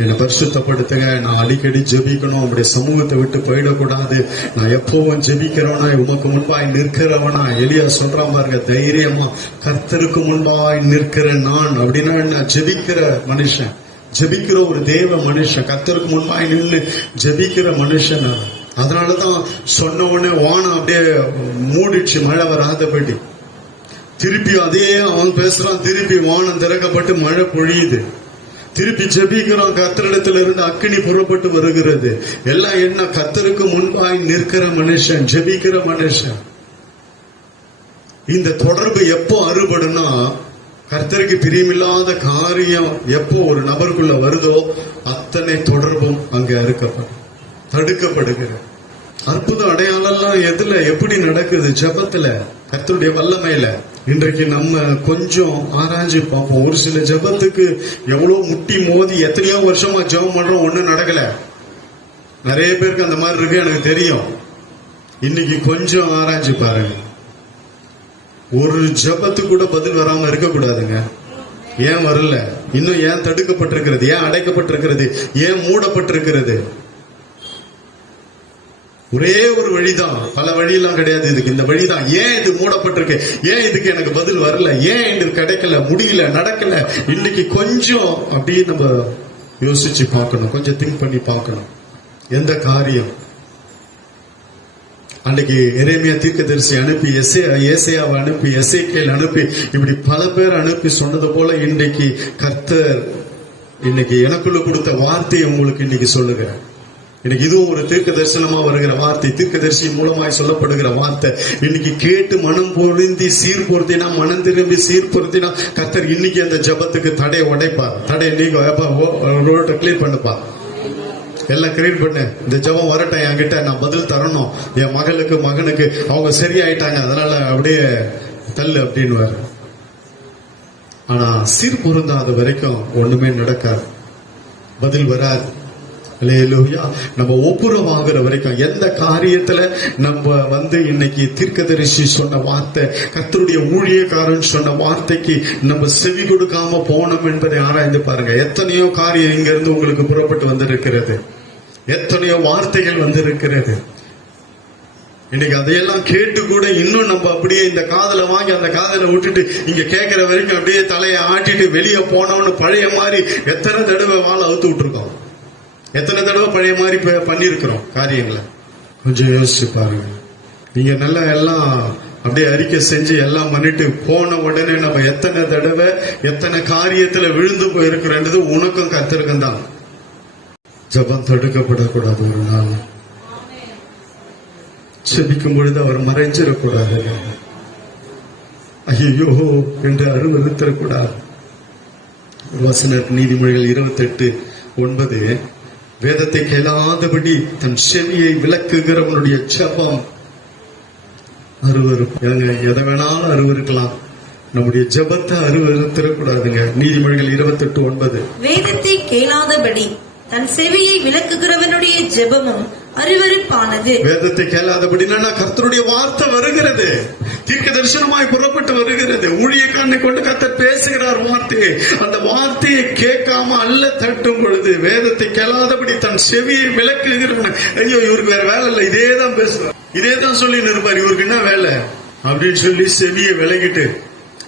என்னை பரிசுத்தப்படுத்துங்க, நான் அடிக்கடி ஜெபிக்கணும், உங்களுடைய சமூகத்தை விட்டு போயிடக்கூடாது, நான் எப்பவும் ஜெபிக்கிறவனா, உமக்கு முன்பாய் நிற்கிறவனா. எலியா சொல்ற பாருங்க, தைரியமா கர்த்தருக்கு முன்பாய் நிற்கிற நான் அப்படின்னா நான் ஜெபிக்கிற மனுஷன், ஜெபிக்கிற ஒரு தேவ மனுஷன், கர்த்தருக்கு முன்பாய் நின்று ஜெபிக்கிற மனுஷன். அதனாலதான் சொன்ன உடனே வானம் அப்படியே மூடிச்சு, மழை வராதபடி. திருப்பி அதே அவன் பேசுறான், திருப்பி வானம் திறக்கப்பட்டு மழை பொழியுது. திருப்பி ஜெபிக்கிறோம், கர்த்தரிடத்துல இருந்து அக்கினி புறப்பட்டு வருகிறது. எல்லாம் என்ன? கர்த்தருக்கு முன்பாய் நிற்கிற மனுஷன், ஜெபிக்கிற மனுஷன். இந்த தொடர்பு எப்போ அறுபடுனா, கர்த்தருக்கு பிரியமில்லாத காரியம் எப்போ ஒரு நபருக்குள்ள வருதோ அத்தனை தொடர்பும் அங்க அறுக்கப்படும், தடுக்கப்படுகிறது. அற்புத அடையாளம் எதுல எப்படி நடக்குது? ஜெபத்துல, கர்த்தருடைய வல்லமையில. இன்றைக்கு நம்ம கொஞ்சம் ஆராய்ச்சி பார்ப்போம். ஒரு சில ஜெபத்துக்கு எவ்வளவு முட்டி மோதி எத்தனையோ வருஷமா ஜெபம் பண்றோம், ஒண்ணும் நடக்கல. நிறைய பேருக்கு அந்த மாதிரி இருக்கு, எனக்கு தெரியும். இன்னைக்கு கொஞ்சம் ஆராய்ச்சி பாருங்க. ஒரு ஜெபத்துக்கு கூட பதில் வராம இருக்கக்கூடாதுங்க. ஏன் வரல? இன்னும் ஏன் தடுக்கப்பட்டிருக்கிறது? ஏன் அடைக்கப்பட்டிருக்கிறது? ஏன் மூடப்பட்டிருக்கிறது? ஒரே ஒரு வழிதான், பல வழியெல்லாம் கிடையாது இதுக்கு. இந்த வழிதான். ஏன் இது மூடப்பட்டிருக்கு? ஏன் இதுக்கு எனக்கு பதில் வரல? ஏன் இது கிடைக்கல, முடியல, நடக்கல? இன்னைக்கு கொஞ்சம் அப்படியே நம்ம யோசிச்சு பார்க்கணும், கொஞ்சம் திங்க் பண்ணி பார்க்கணும். எந்த காரியம்? அன்னைக்கு எரேமியா தீர்க்கதரிசி அனுப்பி, ஏசாயாவை அனுப்பி, எசேக்கியேல் அனுப்பி, இப்படி பல பேர் அனுப்பி சொன்னது போல இன்றைக்கு கர்த்தர் இன்னைக்கு எனக்குள்ள கொடுத்த வார்த்தையை உங்களுக்கு இன்னைக்கு சொல்லுகிறேன். இன்னைக்கு இதுவும் ஒரு தீர்க்க தரிசனமா வருகிற வார்த்தை, தீர்க்கதரிசி மூலமாய் சொல்லப்படுகிற வார்த்தை. இன்னைக்கு கேட்டு மனம் பொருந்தி சீர்பொருத்தினா, மனம் திரும்பி சீர்பொருத்தினா, கர்த்தர் இன்னைக்கு அந்த ஜபத்துக்கு தடை உடைப்பார். தடை நீங்க கிளியர் பண்ணுப்பா, எல்லாம் கிரியேட் பண்ணு. இந்த ஜபம் வரட்டும் என்கிட்ட, நான் பதில் தரணும். என் மகளுக்கு மகனுக்கு அவங்க சரியாயிட்டாங்க, அதனால அப்படியே தள்ளு அப்படின்னு. ஆனா சீர்பொருந்தாத வரைக்கும் ஒண்ணுமே நடக்காது, பதில் வராது. நம்ம ஒப்புரவாகிற வரைக்கும் எந்த காரியத்துல நம்ம இன்னைக்கு தீர்க்கதரிசி சொன்ன வார்த்தை, கர்த்தருடைய ஊழியக்காரன் சொன்ன வார்த்தைக்கு நம்ம செவி கொடுக்காம போனோம் என்பதை ஆராய்ந்து பாருங்க. எத்தனையோ காரியம் இங்க இருந்து உங்களுக்கு புறப்பட்டு வந்திருக்கிறது, எத்தனையோ வார்த்தைகள் வந்திருக்கிறது. இன்னைக்கு அதையெல்லாம் கேட்டு கூட இன்னும் நம்ம அப்படியே இந்த காதலை வாங்கி அந்த காதலை விட்டுட்டு இங்க கேட்கிற வரைக்கும் அப்படியே தலையை ஆட்டிட்டு வெளியே போனோம்னு பழைய மாதிரி எத்தனை தடவை வாழை அவுத்து விட்டுருக்கோம், எத்தனை தடவை பழைய மாதிரி பண்ணிருக்கிறோம் காரியங்களை. கொஞ்சம் யோசிச்சு பாருங்க. நீங்க நல்லா எல்லாம் அப்படியே அறிக்கை செஞ்சு எல்லாம் பண்ணிட்டு போன உடனே நம்ம எத்தனை தடவை எத்தனை காரியத்துல விழுந்து போயிருக்கிறோன்றது உனக்கும் கர்த்தருக்கும் தான். ஜபம் தடுக்கப்படக்கூடாது. ஒரு நாள் செபிக்கும் பொழுது அவர் மறைஞ்சிடக்கூடாது, ஐயோ என்று அருவருத்தரக்கூடாது. வசனர் நீதிமொழிகள் 28:9, வேதத்தை கேளாதபடி தன் செவியை விலக்குகிறவனுடைய ஜபம் அருவருப்பு. எதை வேணாலும் அருவருக்கலாம், நம்முடைய ஜபத்தை அருவருத்தரக்கூடாதுங்க. நீதிமொழிகள் 28:9, வேதத்தை கேளாதபடி தன் செவியை விலக்குகிறவனுடைய ஜெபமும் அருவருப்பானது. வேதத்தை கேளாதபடினா கர்த்தருடைய வார்த்தை வருகிறது, தீர்க்க தரிசனமாய் புறப்பட்டு வருகிறது. ஊழியக்காரனை கொண்டு கர்த்தர் பேசுகிறார் வார்த்தையை. அந்த வார்த்தையை கேட்காம அல்ல தட்டும் பொழுது, வேதத்தை கேளாதபடி தன் செவியை விலக்குகிறவன், ஐயோ இவருக்கு வேற வேலை இல்லை, இதேதான் பேசுறார், இதேதான் சொல்லி நிற்பார், இவருக்கு என்ன வேலை அப்படின்னு சொல்லி செவியை விலகிட்டு,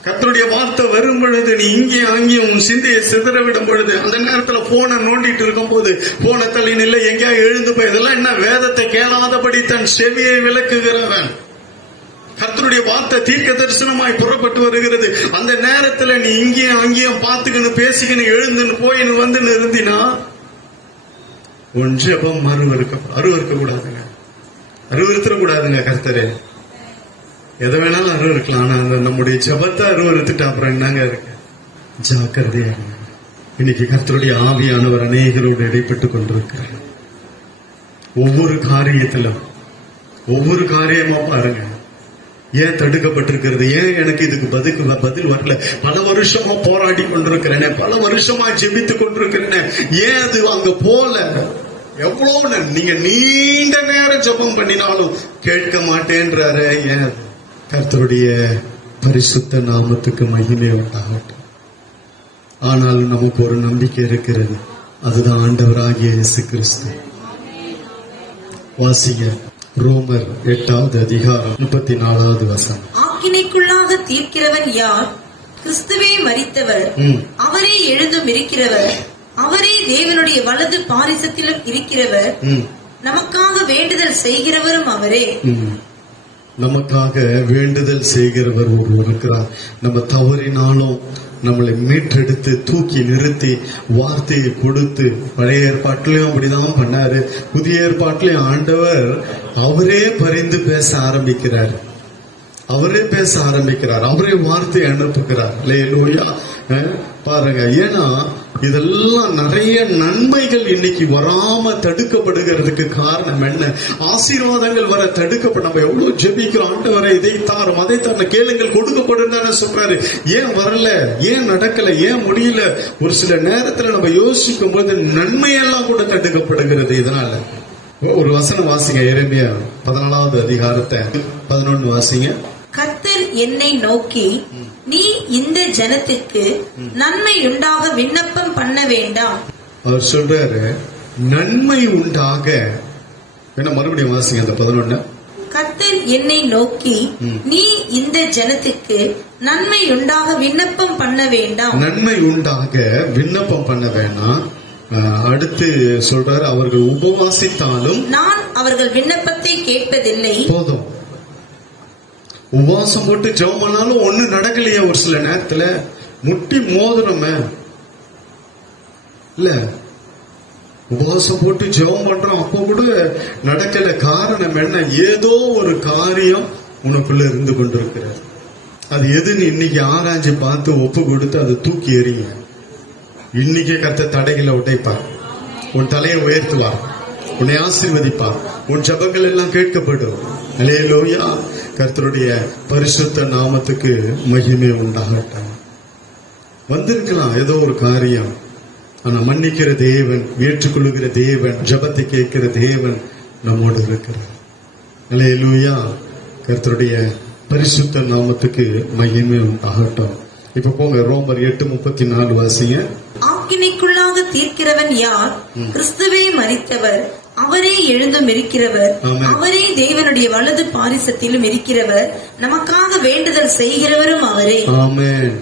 கர்த்தருடைய வார்த்தை வரும் பொழுது நீ இங்கேயும் அங்கேயும் உன் சிந்தையை சிதறவிடும் பொழுது, அந்த நேரத்துல போனை நோண்டிட்டு இருக்கும் போது போனை தள்ளி நில்ல, எங்கேயா எழுந்து போய், இதெல்லாம் என்ன? வேதத்தை கேளாதபடி தன் செவியை விலக்குகிறவன். கர்த்தருடைய வார்த்தை தீர்க்க தரிசனமாய் புறப்பட்டு வருகிறது. அந்த நேரத்துல நீ இங்கேயும் அங்கேயும் பார்த்துக்கின்னு பேசிக்கின்னு எழுந்துன்னு போயின்னு வந்து இருந்தினா உன் ஜெபம் அருவருக்க கூடாதுங்க. அருவருத்திர கூடாதுங்க. கர்த்தரே எதை வேணாலும் அருவருக்கலாம். ஆனா அந்த நம்முடைய ஜெபத்தை அருவருத்துட்டு அப்புறம் என்னங்க இருக்கு? ஜாக்கிரதையா. இன்னைக்கு கர்த்தருடைய ஆவியானவர் அநேகரோடு இடைப்பட்டுக் கொண்டிருக்கிறார். ஒவ்வொரு காரியத்திலும் ஒவ்வொரு காரியமா பாருங்க, ஏன் தடுக்கப்பட்டிருக்கிறது? ஏன் எனக்கு இதுக்கு பதில் வரல? பல வருஷமா போராடி கொண்டிருக்கிறேன், பல வருஷமா ஜெபித்துக் கொண்டிருக்கிறேன், ஏன் அது அங்க போல? எவ்வளவு நீங்க நீண்ட நேரம் ஜெபம் பண்ணினாலும் கேட்க மாட்டேன்றாரு. ஏன்? கர்த்தருடைய பரிசுத்த நாமத்துக்கு மகிமை உண்டாகட்டும். ஆனாலும் நமக்கு ஒரு நம்பிக்கை இருக்கிறது, அதுதான் ஆண்டவராகிய இயேசு கிறிஸ்து. வாசிங்க ரோமர் 8வது அதிகாரம் 34வது வசனம். ஆக்கினைக்குள்ளாக தீர்க்கிறவன் யார்? கிறிஸ்துவே மரித்தவர், அவரே எழுந்தும் இருக்கிறவர், அவரே தேவனுடைய வலது பாரிசத்திலும் இருக்கிறவர், நமக்காக வேண்டுதல் செய்கிறவரும் அவரே. நமக்காக வேண்டுதல் செய்கிறவர் ஒருவர் இருக்கிறார். நம்ம தவறினாலும் நம்மளை மீட்டெடுத்து தூக்கி நிறுத்தி வார்த்தையை கொடுத்து, பழைய ஏற்பாட்டிலையும் அப்படிதான் பண்ணாரு, புதிய ஏற்பாட்டிலையும் ஆண்டவர் அவரே பரிந்து பேச ஆரம்பிக்கிறார். அவரே வார்த்தையை அனுப்புகிறார். அல்லேலூயா. பாருங்க, ஏன்னா இதெல்லாம் நிறைய நன்மைகள் இன்னைக்கு வராம தடுக்கப்படுகிறதுக்கு காரணம் என்ன? ஆசீர்வாதங்கள் வர தடுக்கப்பட நம்ம எவ்வளவு ஜெபிக்கிறோம், ஆண்டவரை இதை தாரும் அதை தாரும் கேளுங்கள் கொடுக்கப்படும் தானே சொல்றாரு. ஏன் வரல? ஏன் நடக்கல? ஏன் முடியல? ஒரு சில நேரத்துல நம்ம யோசிக்கும் போது நன்மையெல்லாம் கூட தடுக்கப்படுகிறது. இதனால ஒரு வசனம் வாசிங்க, எரேமியா 14வது அதிகாரத்தை 11 வாசிங்க. கர்த்தர் என்னை நோக்கி, நீ இந்த ஜனத்திற்கு நன்மை உண்டாக விண்ணப்பம் பண்ண வேண்டாம். அவர் சொல்றாரு நன்மை உண்டாக. மறுபடியும் வாசிங்க அந்த 11. கர்த்தர் என்னை நோக்கி, நீ இந்த ஜனத்திற்கு நன்மை உண்டாக விண்ணப்பம் பண்ண வேண்டாம். நன்மை உண்டாக விண்ணப்பம் பண்ண வேண்டாம். அடுத்து சொல்றாரு, அவர்கள் உபவாசித்தாலும் நான் அவர்கள் விண்ணப்பத்தை கேட்பதில்லை. போதும். உபவாசம் போட்டு ஜெபம் பண்ணாலும் ஒண்ணு நடக்கலையே. ஒரு சில நேரத்துல முட்டி மோதுறோமே இல்ல, உபவாசம் போட்டு ஜெபம் பண்றோம், அப்போ கூட நடக்கல. காரணம் என்ன? ஏதோ ஒரு காரியம் உனக்குள்ள இருந்து கொண்டிருக்கிறது. அது எதுன்னு இன்னைக்கு ஆராய்ச்சி பார்த்து ஒப்பு கொடுத்து அதை தூக்கி எறிங்க. இன்னைக்கே கர்த்தர் தடைகளை உடைப்பார், உன் தலையை உயர்த்துவார், உன்னை ஆசீர்வதிப்பார், உன் ஜெபங்கள் எல்லாம் கேட்கப்படும். அல்லேலூயா. கர்த்தருடைய பரிசுத்த நாமத்துக்கு மகிமை உண்டாகட்டும். வந்திருக்கலாம் ஏதோ ஒரு காரியம், ஆனா மன்னிக்கிற தேவன், ஏற்றுக்கொள்ளுகிற தேவன், ஜெபத்தை கேட்கிற தேவன் நம்மோடு இருக்கிறார். அல்லேலூயா. கர்த்தருடைய பரிசுத்த நாமத்துக்கு மகிமை உண்டாகட்டும். இப்ப போங்க ரோமர் 8:34 வாசிங்க. ஆக்கினைக்குள்ளாக தீர்க்கிறவன் யார்? கிறிஸ்துவே மரித்தவர், அவரே எழுந்தும் இருக்கிறவர், அவரே தேவனுடைய வலது பாரிசத்திலும் இருக்கிறவர், நமக்காக வேண்டுதல் செய்கிறவரும் அவரே. ஆமென்.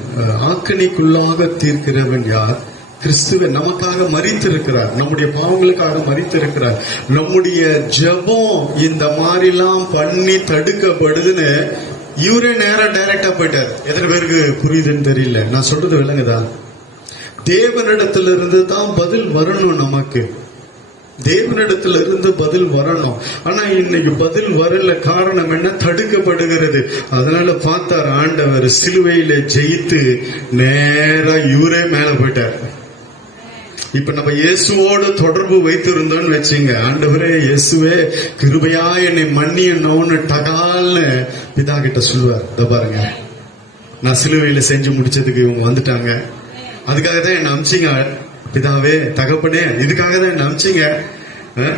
ஆக்கினைக்குள்ளாக தீர்க்கிறவன் யார்? கிறிஸ்துவ நமக்காக மரித்திருக்கிறார், நம்முடைய பாவங்களுக்காக மரித்திருக்கிறார். நம்முடைய ஜெபம் இந்த மாதிரிலாம் பண்ணி தடுக்கப்படுதுன்னு இவரே நேரம் டைரக்டா போயிட்டார். எத்தனை பேருக்கு புரியுதுன்னு தெரியல, நான் சொல்றது விளங்குதா? தேவனிடத்திலிருந்து தான் பதில் வரணும். நமக்கு தேவனிடத்துல இருந்து பதில் வரணும். ஆனா இன்னைக்கு பதில் வரல. காரணம் என்ன? தடுக்கப்படுகிறது. அதனால பார்த்தார் ஆண்டவர் சிலுவையில ஜெயித்து நேரா இவரே மேல போயிட்டார். இப்ப நம்ம இயேசுவோடு தொடர்பு வைத்திருந்தோம்னு வச்சுங்க, ஆண்டவரே இயேசுவே கிருபையா என்னை மன்னியன்னு டகால்னு பிதா கிட்ட சொல்லுவார். இத பாருங்க, நான் சிலுவையில செஞ்சு முடிச்சதுக்கு இவங்க வந்துட்டாங்க, அதுக்காக தான் என்ன அமிச்சிங்க பிதாவே, தகப்பனே, இதுக்காக தான் என்ன அமிச்சிங்க.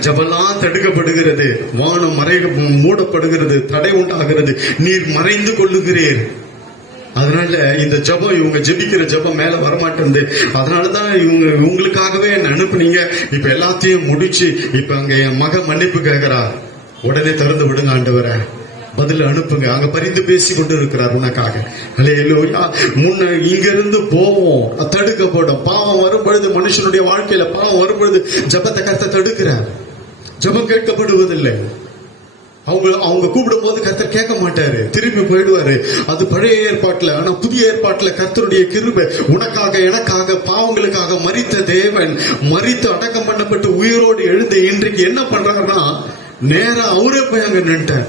ஜபெல்லாம் தடுக்கப்படுகிறது, வானம் மூடப்படுகிறது, தடை உண்டாகிறது, நீர் மறைந்து கொள்ளுகிறீர். அதனால இந்த ஜபம், இவங்க ஜெபிக்கிற ஜபம் மேல வரமாட்டேங்குது. அதனாலதான் இவங்களுக்காகவே என்ன அனுப்புனீங்க. இப்ப எல்லாத்தையும் முடிச்சு இப்ப அங்க என் மக மன்னிப்பு கேட்கிறா, உடனே திறந்து விடுங்க ஆண்டவரை, பதில் அனுப்புங்க. அங்க பரிந்து பேசி கொண்டு இருக்கிறார் உனக்காக. அல்லேலூயா. முன்ன இங்க இருந்து போவோம், தடுக்கப்படும். பாவம் வரும்பொழுது, மனுஷனுடைய வாழ்க்கையில பாவம் வரும்பொழுது ஜபத்தை கர்த்தர் தடுக்கிறார், ஜபம் கேட்கப்படுவதில்லை. அவங்க கூப்பிடும் போது கர்த்தர் கேட்க மாட்டாரு, திரும்பி போயிடுவாரு. அது பழைய ஏற்பாட்டுல. ஆனா புதிய ஏற்பாட்டுல கர்த்தருடைய கிருபை, உனக்காக எனக்காக பாவங்களுக்காக மரித்த தேவன், மரித்து அடக்கம் பண்ணப்பட்டு உயிரோடு எழுந்த இன்றைக்கு என்ன பண்றாருன்னா, நேரா அவரே போய் அங்க நின்ட்டார்.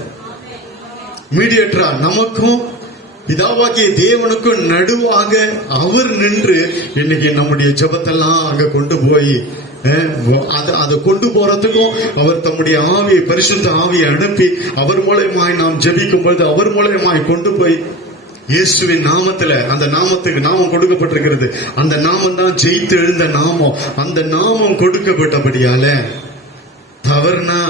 மீடியேட்டரா நமக்கும் பிதாவாகிய தேவனுக்கும் நடுவாக அவர் நின்று இன்னைக்கு நம்முடைய ஜெபத்தெல்லாம் அங்க கொண்டு போய் அதை கொண்டு போறதுக்கும் அவர் தம்முடைய ஆவியை, பரிசுத்த ஆவியை அனுப்பி அவர் மூலமாய் நாம் ஜெபிக்கும் பொழுது அவர் மூலமாய் கொண்டு போய் இயேசுவின் நாமத்துல, அந்த நாமத்துக்கு நாமம் கொடுக்கப்பட்டிருக்கிறது. அந்த நாமம் தான் ஜெயித்து எழுந்த நாமம். அந்த நாமம் கொடுக்கப்பட்டபடியால தவறுனா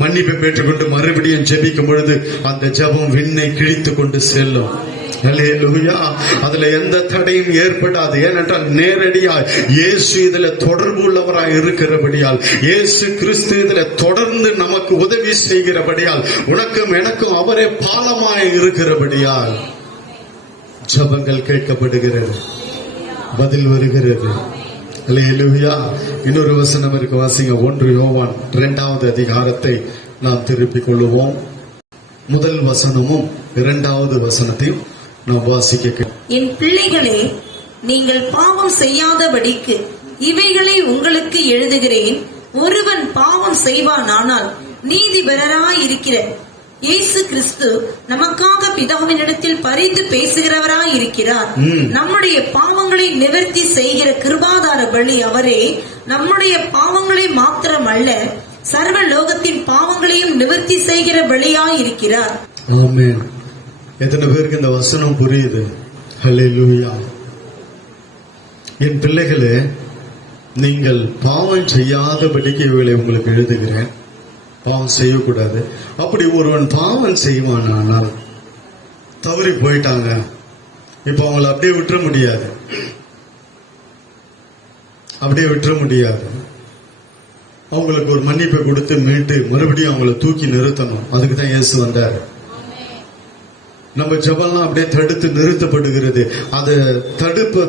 மன்னிப்பை பெற்றுக்கொண்டு மறுபடியும் ஜெபிக்கும் பொழுது அந்த ஜெபம் விண்ணை கிழித்து கொண்டு செல்லும். அல்லேலூயா. அதுல எந்த தடையும் ஏற்படாது. ஏனென்றால் நேரடியாய் இயேசு இதுல தொடர்பு உள்ளவராய் இருக்கிறபடியால், இயேசு கிறிஸ்து இதுல தொடர்ந்து நமக்கு உதவி செய்கிறபடியால், உனக்கும் எனக்கும் அவரே பாலமாய் இருக்கிறபடியால் ஜெபங்கள் கேட்கப்படுகிறது, பதில் வருகிறது. அல்லேலூயா. இன்னொரு வசனம் இருக்கு, வாசிங்க. 1 யோவான் 2வது அதிகாரத்தை நாம் திருப்பிக் கொள்ளுவோம். முதல் வசனமும் 2வது வசனத்தையும் நாம் வாசிக்க. என் பிள்ளைகளே, நீங்கள் பாவம் செய்யாதபடிக்கு இவைகளை உங்களுக்கு எழுதுகிறேன். ஒருவன் பாவம் செய்வானானால் நீதிபரராயிருக்கிற இயேசு கிறிஸ்து நமக்காக பிதாவினிடத்தில் பரிந்து பேசுகிறவராயிருக்கிறார். நம்முடைய பாவங்களை நிவர்த்தி செய்கிற கிருபாதார பலி அவரே. நம்முடைய பாவங்களை மாத்திரமல்ல, சர்வ லோகத்தின் பாவங்களையும் நிவர்த்தி செய்கிற பலியாயிருக்கிறார். ஆமென். எத்தனை பேருக்கு இந்த வசனம் புரியுது? ஹல்லேலூயா. என் பிள்ளைகளே, நீங்கள் பாவம் செய்யாதபடிக்கு இவைகளை உங்களுக்கு எழுதுகிறேன். பாவம் செய்யக்கூடாது. அப்படி ஒருவன் பாவம் செய்வானால், தவறி போயிட்டாங்க, இப்ப அவங்களை அப்படியே விட்டுற முடியாது. அப்படியே விட்டுற முடியாது. அவங்களுக்கு ஒரு மன்னிப்பை கொடுத்து மீட்டு மறுபடியும் அவங்களை தூக்கி நிறுத்தணும். அதுக்கு தான் இயேசு வந்தார். நம்ம ஜெபம்லாம் அப்படியே தடுத்து நிறுத்தப்படுகிறது. அதை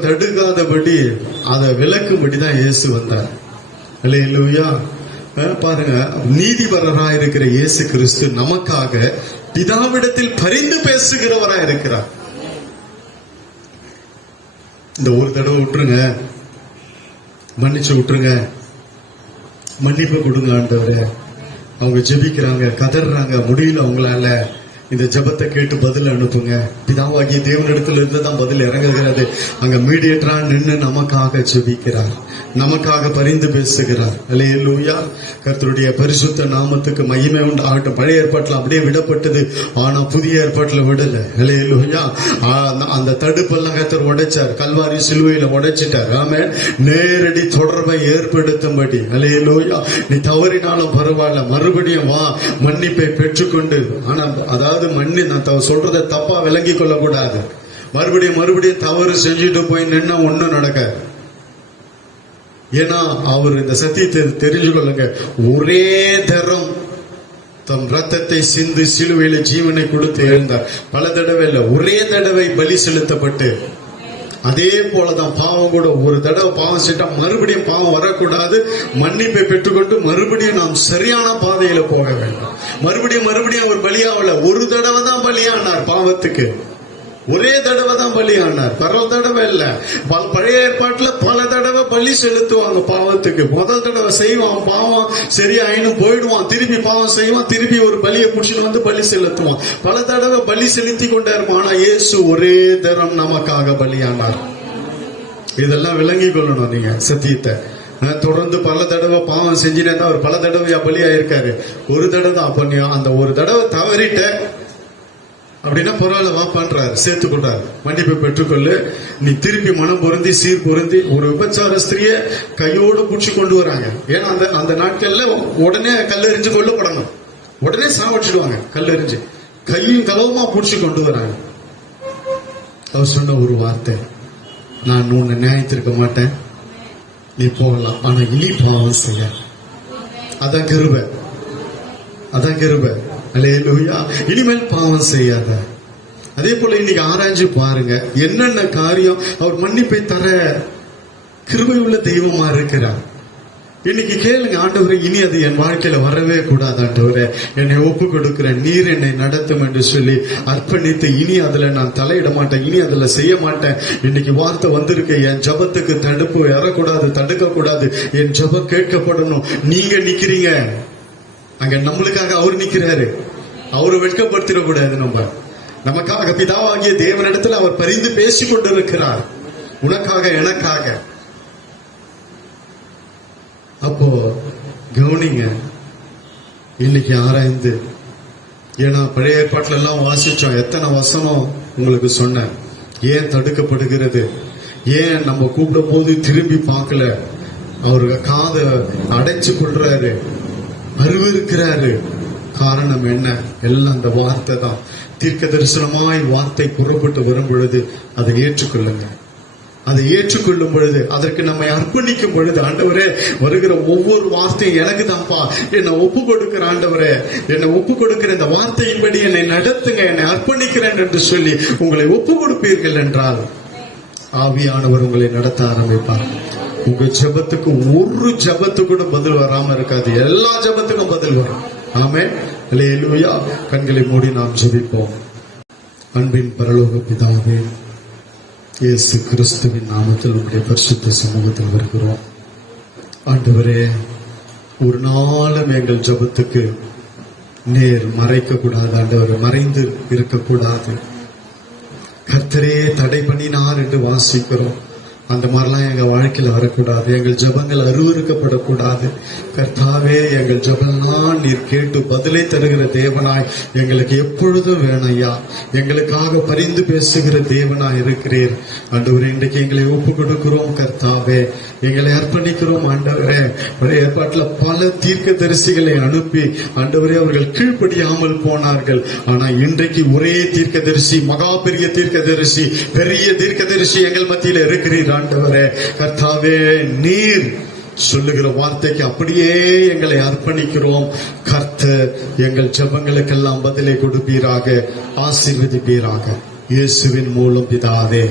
தடுக்காதபடி, அதை விலக்கும்படி தான் இயேசு வந்தார். அல்லேலூயா. பாருங்க, நீதிபரராய் இருக்கிற இயேசு கிறிஸ்து நமக்காக பிதாவிடத்தில் பரிந்து பேசுகிறவராய் இருக்கிறார். இந்த ஒரு தடவை விட்டுருங்க, மன்னிச்சு விட்டுருங்க, மன்னிப்பு கொடுங்க ஆண்டவரே. அவங்க ஜெபிக்கிறாங்க, கதறாங்க, முடியல அவங்களால. இந்த ஜெபத்தை கேட்டு பதில் அனுப்புங்க. பிதாவாகிய தேவனிடத்துல இருந்து தான் பதில் இறங்குகிறது. அங்க மீடியேட்டரா நின்று நமக்காக ஜெபிக்கிறார், நமக்காக பரிந்து பேசுகிறார். அல்லேலூயா. கர்த்தருடைய பரிசுத்த நாமத்துக்கு மகிமை உண்டாகட்டும். பழைய ஏற்பாட்டுல அப்படியே விடப்பட்டது, ஆனா புதிய ஏற்பாட்டுல விடல. அல்லேலூயா. அந்த தடுப்பெல்லாம் கர்த்தர் உடைச்சார், கல்வாரி சிலுவையில உடைச்சிட்டார். ஆமென். நேரடி தொடர்பை ஏற்படுத்தும்படி. அல்லேலூயா. நீ தவறினாலும் பரவாயில்ல, மறுபடியும் வா, மன்னிப்பை பெற்றுக்கொண்டு. ஆனா அதாவது நான் சொல்றதை தப்பா விளங்கி கொள்ள கூடாது. மறுபடியும் தவறு செஞ்சுட்டு போய் நின்னா ஒண்ணும் நடக்காது. ஏன்னா அவர் இந்த சத்தியத்தை தெரிஞ்சு கொள்ளுங்க. ஒரே தரம் தம் ரத்தத்தை சிந்து சிலுவையில ஜீவனை கொடுத்து எழுந்தார். பல தடவை இல்ல, ஒரே தடவை பலி செலுத்தப்பட்டு. அதே போலதான் பாவம் கூட. ஒரு தடவை பாவம் செஞ்சா மறுபடியும் பாவம் வரக்கூடாது. மன்னிப்பை பெற்றுக்கொண்டு மறுபடியும் நாம் சரியான பாதையில போக வேண்டும். மறுபடியும் ஒரு பலியாவல, ஒரு தடவை தான் பலியானார் பாவத்துக்கு. ஒரே தடவை தான் பலியானார், பல தடவை இல்ல. பழைய ஏற்பாட்டுல பல தடவை பலி செலுத்துவாங்க பாவத்துக்கு. முதல் தடவை செய்வான், பாவம் சரியாயினும் போயிடுவான், திருப்பி பாவம் செய்வான், திருப்பி ஒரு பலியை புடிச்சுட்டு வந்து பலி செலுத்துவான். பல தடவை பலி செலுத்தி கொண்டே இருப்பான். ஆனா இயேசு ஒரே தரம் நமக்காக பலியானார். இதெல்லாம் விளங்கி கொள்ளணும் நீங்க சத்தியத்தை. தொடர்ந்து பல தடவை பாவம் செஞ்சுனே தான் அவர் பல தடவையா பலியா இருக்காரு. ஒரு தடவை தான். அப்ப நீ அந்த ஒரு தடவை தவறிட்ட அப்படின்னா பரவாயில்ல, வா பண்றாரு, சேர்த்து கொண்டாரு, மன்னிப்பை பெற்றுக்கொள்ளு. நீ திருப்பி மனம் பொருந்தி சீர் பொருந்தி. ஒரு விபச்சார ஸ்திரிய கையோடு பூச்சி கொண்டு வராங்க. ஏன்னா அந்த நாட்கள்ல உடனே கல்லெறிஞ்சு கொல்லப்படணும், உடனே சாவடிச்சிடுவாங்க. கல்லெறிஞ்சு கையும் களவுமா பூச்சி கொண்டு வராங்க. அவர் சொன்ன ஒரு வார்த்தை, நான் உன்னை நியாயத்திருக்க மாட்டேன், நீ போகலாம், ஆனா இனி பாவம் செய்ய. அதான் கிருபை, அதான் கிருபை. அல்லேலூயா. இனிமேல் பாவம் செய்யாத. அதே போல இன்னைக்கு ஆராய்ஞ்சு பாருங்க, என்னென்ன காரியம் அவர் மன்னிப்பை தர கிருபை உள்ள தெய்வமா இருக்கிறார். இன்னைக்கு கேளுங்க, ஆண்டவரே இனி அது என் வாழ்க்கையில வரவே கூடாது ஆண்டவரே, என்னை ஒப்பு கொடுக்கிறேன், நீர் என்னை நடத்தும் என்று சொல்லி அர்ப்பணித்து இனி அதுல நான் தலையிட மாட்டேன், இனி அதுல செய்ய மாட்டேன். இன்னைக்கு வார்த்தை வந்திருக்கு, என் ஜபத்துக்கு தடுப்பு ஏறக்கூடாது, தடுக்க கூடாது, என் ஜபம் கேட்கப்படணும். நீங்க நிக்கிறீங்க அங்க, நம்மளுக்காக அவர் நிக்கிறாரு. அவரை வெட்கப்படுத்திடக்கூடாது. நமக்காக பிதாவாகிய தேவனிடத்தில் அவர் பரிந்து பேசிக் கொண்டிருக்கிறார், உனக்காக எனக்காக. அப்போ கவனிங்க, இன்னைக்கு ஆராய்ந்து, ஏன்னா பழைய ஏற்பாட்டுல எல்லாம் வாசிச்சோம், எத்தனை வசனம் உங்களுக்கு சொன்னேன். ஏன் தடுக்கப்படுகிறது, ஏன் நம்ம கூப்பிடும் போது திரும்பி பார்க்கல, அவருக்கு காதை அடைச்சு கொள்றாரு, அருவருக்கிறாரு. காரணம் என்ன? எல்லாம் அந்த வார்த்தை தான். தீர்க்க தரிசனமாய் வார்த்தை புறப்பட்டு வரும் பொழுது அதை ஏற்றுக்கொள்ளுங்க. அதை ஏற்றுக்கொள்ளும் பொழுது, அதற்கு நம்மை அர்ப்பணிக்கும் பொழுது, ஆண்டவரே வருகிற ஒவ்வொரு வார்த்தையும் எனக்கு தான்ப்பா, என்னை ஒப்பு கொடுக்கிற ஆண்டவரே, என்னை ஒப்பு கொடுக்கிற இந்த வார்த்தையின்படி என்னை நடத்துங்க, என்னை அர்ப்பணிக்கிறேன் என்று சொல்லி உங்களை ஒப்பு கொடுப்பீர்கள் என்றால் ஆவியானவர் உங்களை நடத்த ஆரம்பிப்பார். உங்க ஜெபத்துக்கு ஒரு ஜெபத்துக்கு கூட பதில் வராம இருக்காது, எல்லா ஜெபத்துக்கும் பதில் வரும். ஆமென், அல்லேலூயா. கண்களை மூடி நாம் ஜெபிப்போம். அன்பின் பரலோக பிதாவே, இயேசு கிறிஸ்துவின் நாமத்தில் உங்களுடைய பரிசுத்த சமூகத்தில் வருகிறோம். ஆண்டவரே, ஒரு நாளும் எங்கள் ஜெபத்துக்கு நேர் மறைக்க கூடாது ஆண்டவரே, மறைந்து இருக்கக்கூடாது. கர்த்தரே தடை பண்ணினார் என்று வாசிக்கிறோம். அந்த மாதிரிலாம் எங்க வாழ்க்கையில வரக்கூடாது. எங்கள் ஜெபங்கள் அருவருக்கப்படக்கூடாது. கர்த்தாவே, எங்கள் ஜெபம்லாம் நீர் கேட்டு பதிலை தருகிற தேவனாய் எங்களுக்கு எப்பொழுதும் வேணும் ஐயா. எங்களுக்காக பரிந்து பேசுகிற தேவனாய் இருக்கிறீர் ஆண்டவரே. இன்றைக்கு எங்களை ஒப்பு கொடுக்கிறோம் கர்த்தாவே, எங்களை அர்ப்பணிக்கிறோம் ஆண்டவரே. ஏற்பாட்டுல பல தீர்க்க தரிசிகளை அனுப்பி ஆண்டவரே அவர்கள் கீழ்ப்படியாமல் போனார்கள். ஆனா இன்றைக்கு ஒரே தீர்க்க தரிசி, மகா பெரிய தீர்க்க தரிசி, பெரிய தீர்க்க தரிசி எங்கள் மத்தியில இருக்கிறீர் ஆண்டவரே. கர்த்தாவே, நீர் சொல்லுகிற வார்த்தைக்கு அப்படியே எங்களை அர்ப்பணிக்கிறோம். கர்த்தர் எங்கள் ஜெபங்களுக்கெல்லாம் பதிலை கொடுப்பீராக, ஆசீர்வதிப்பீராக. இயேசுவின் மூலம் பிதாவே.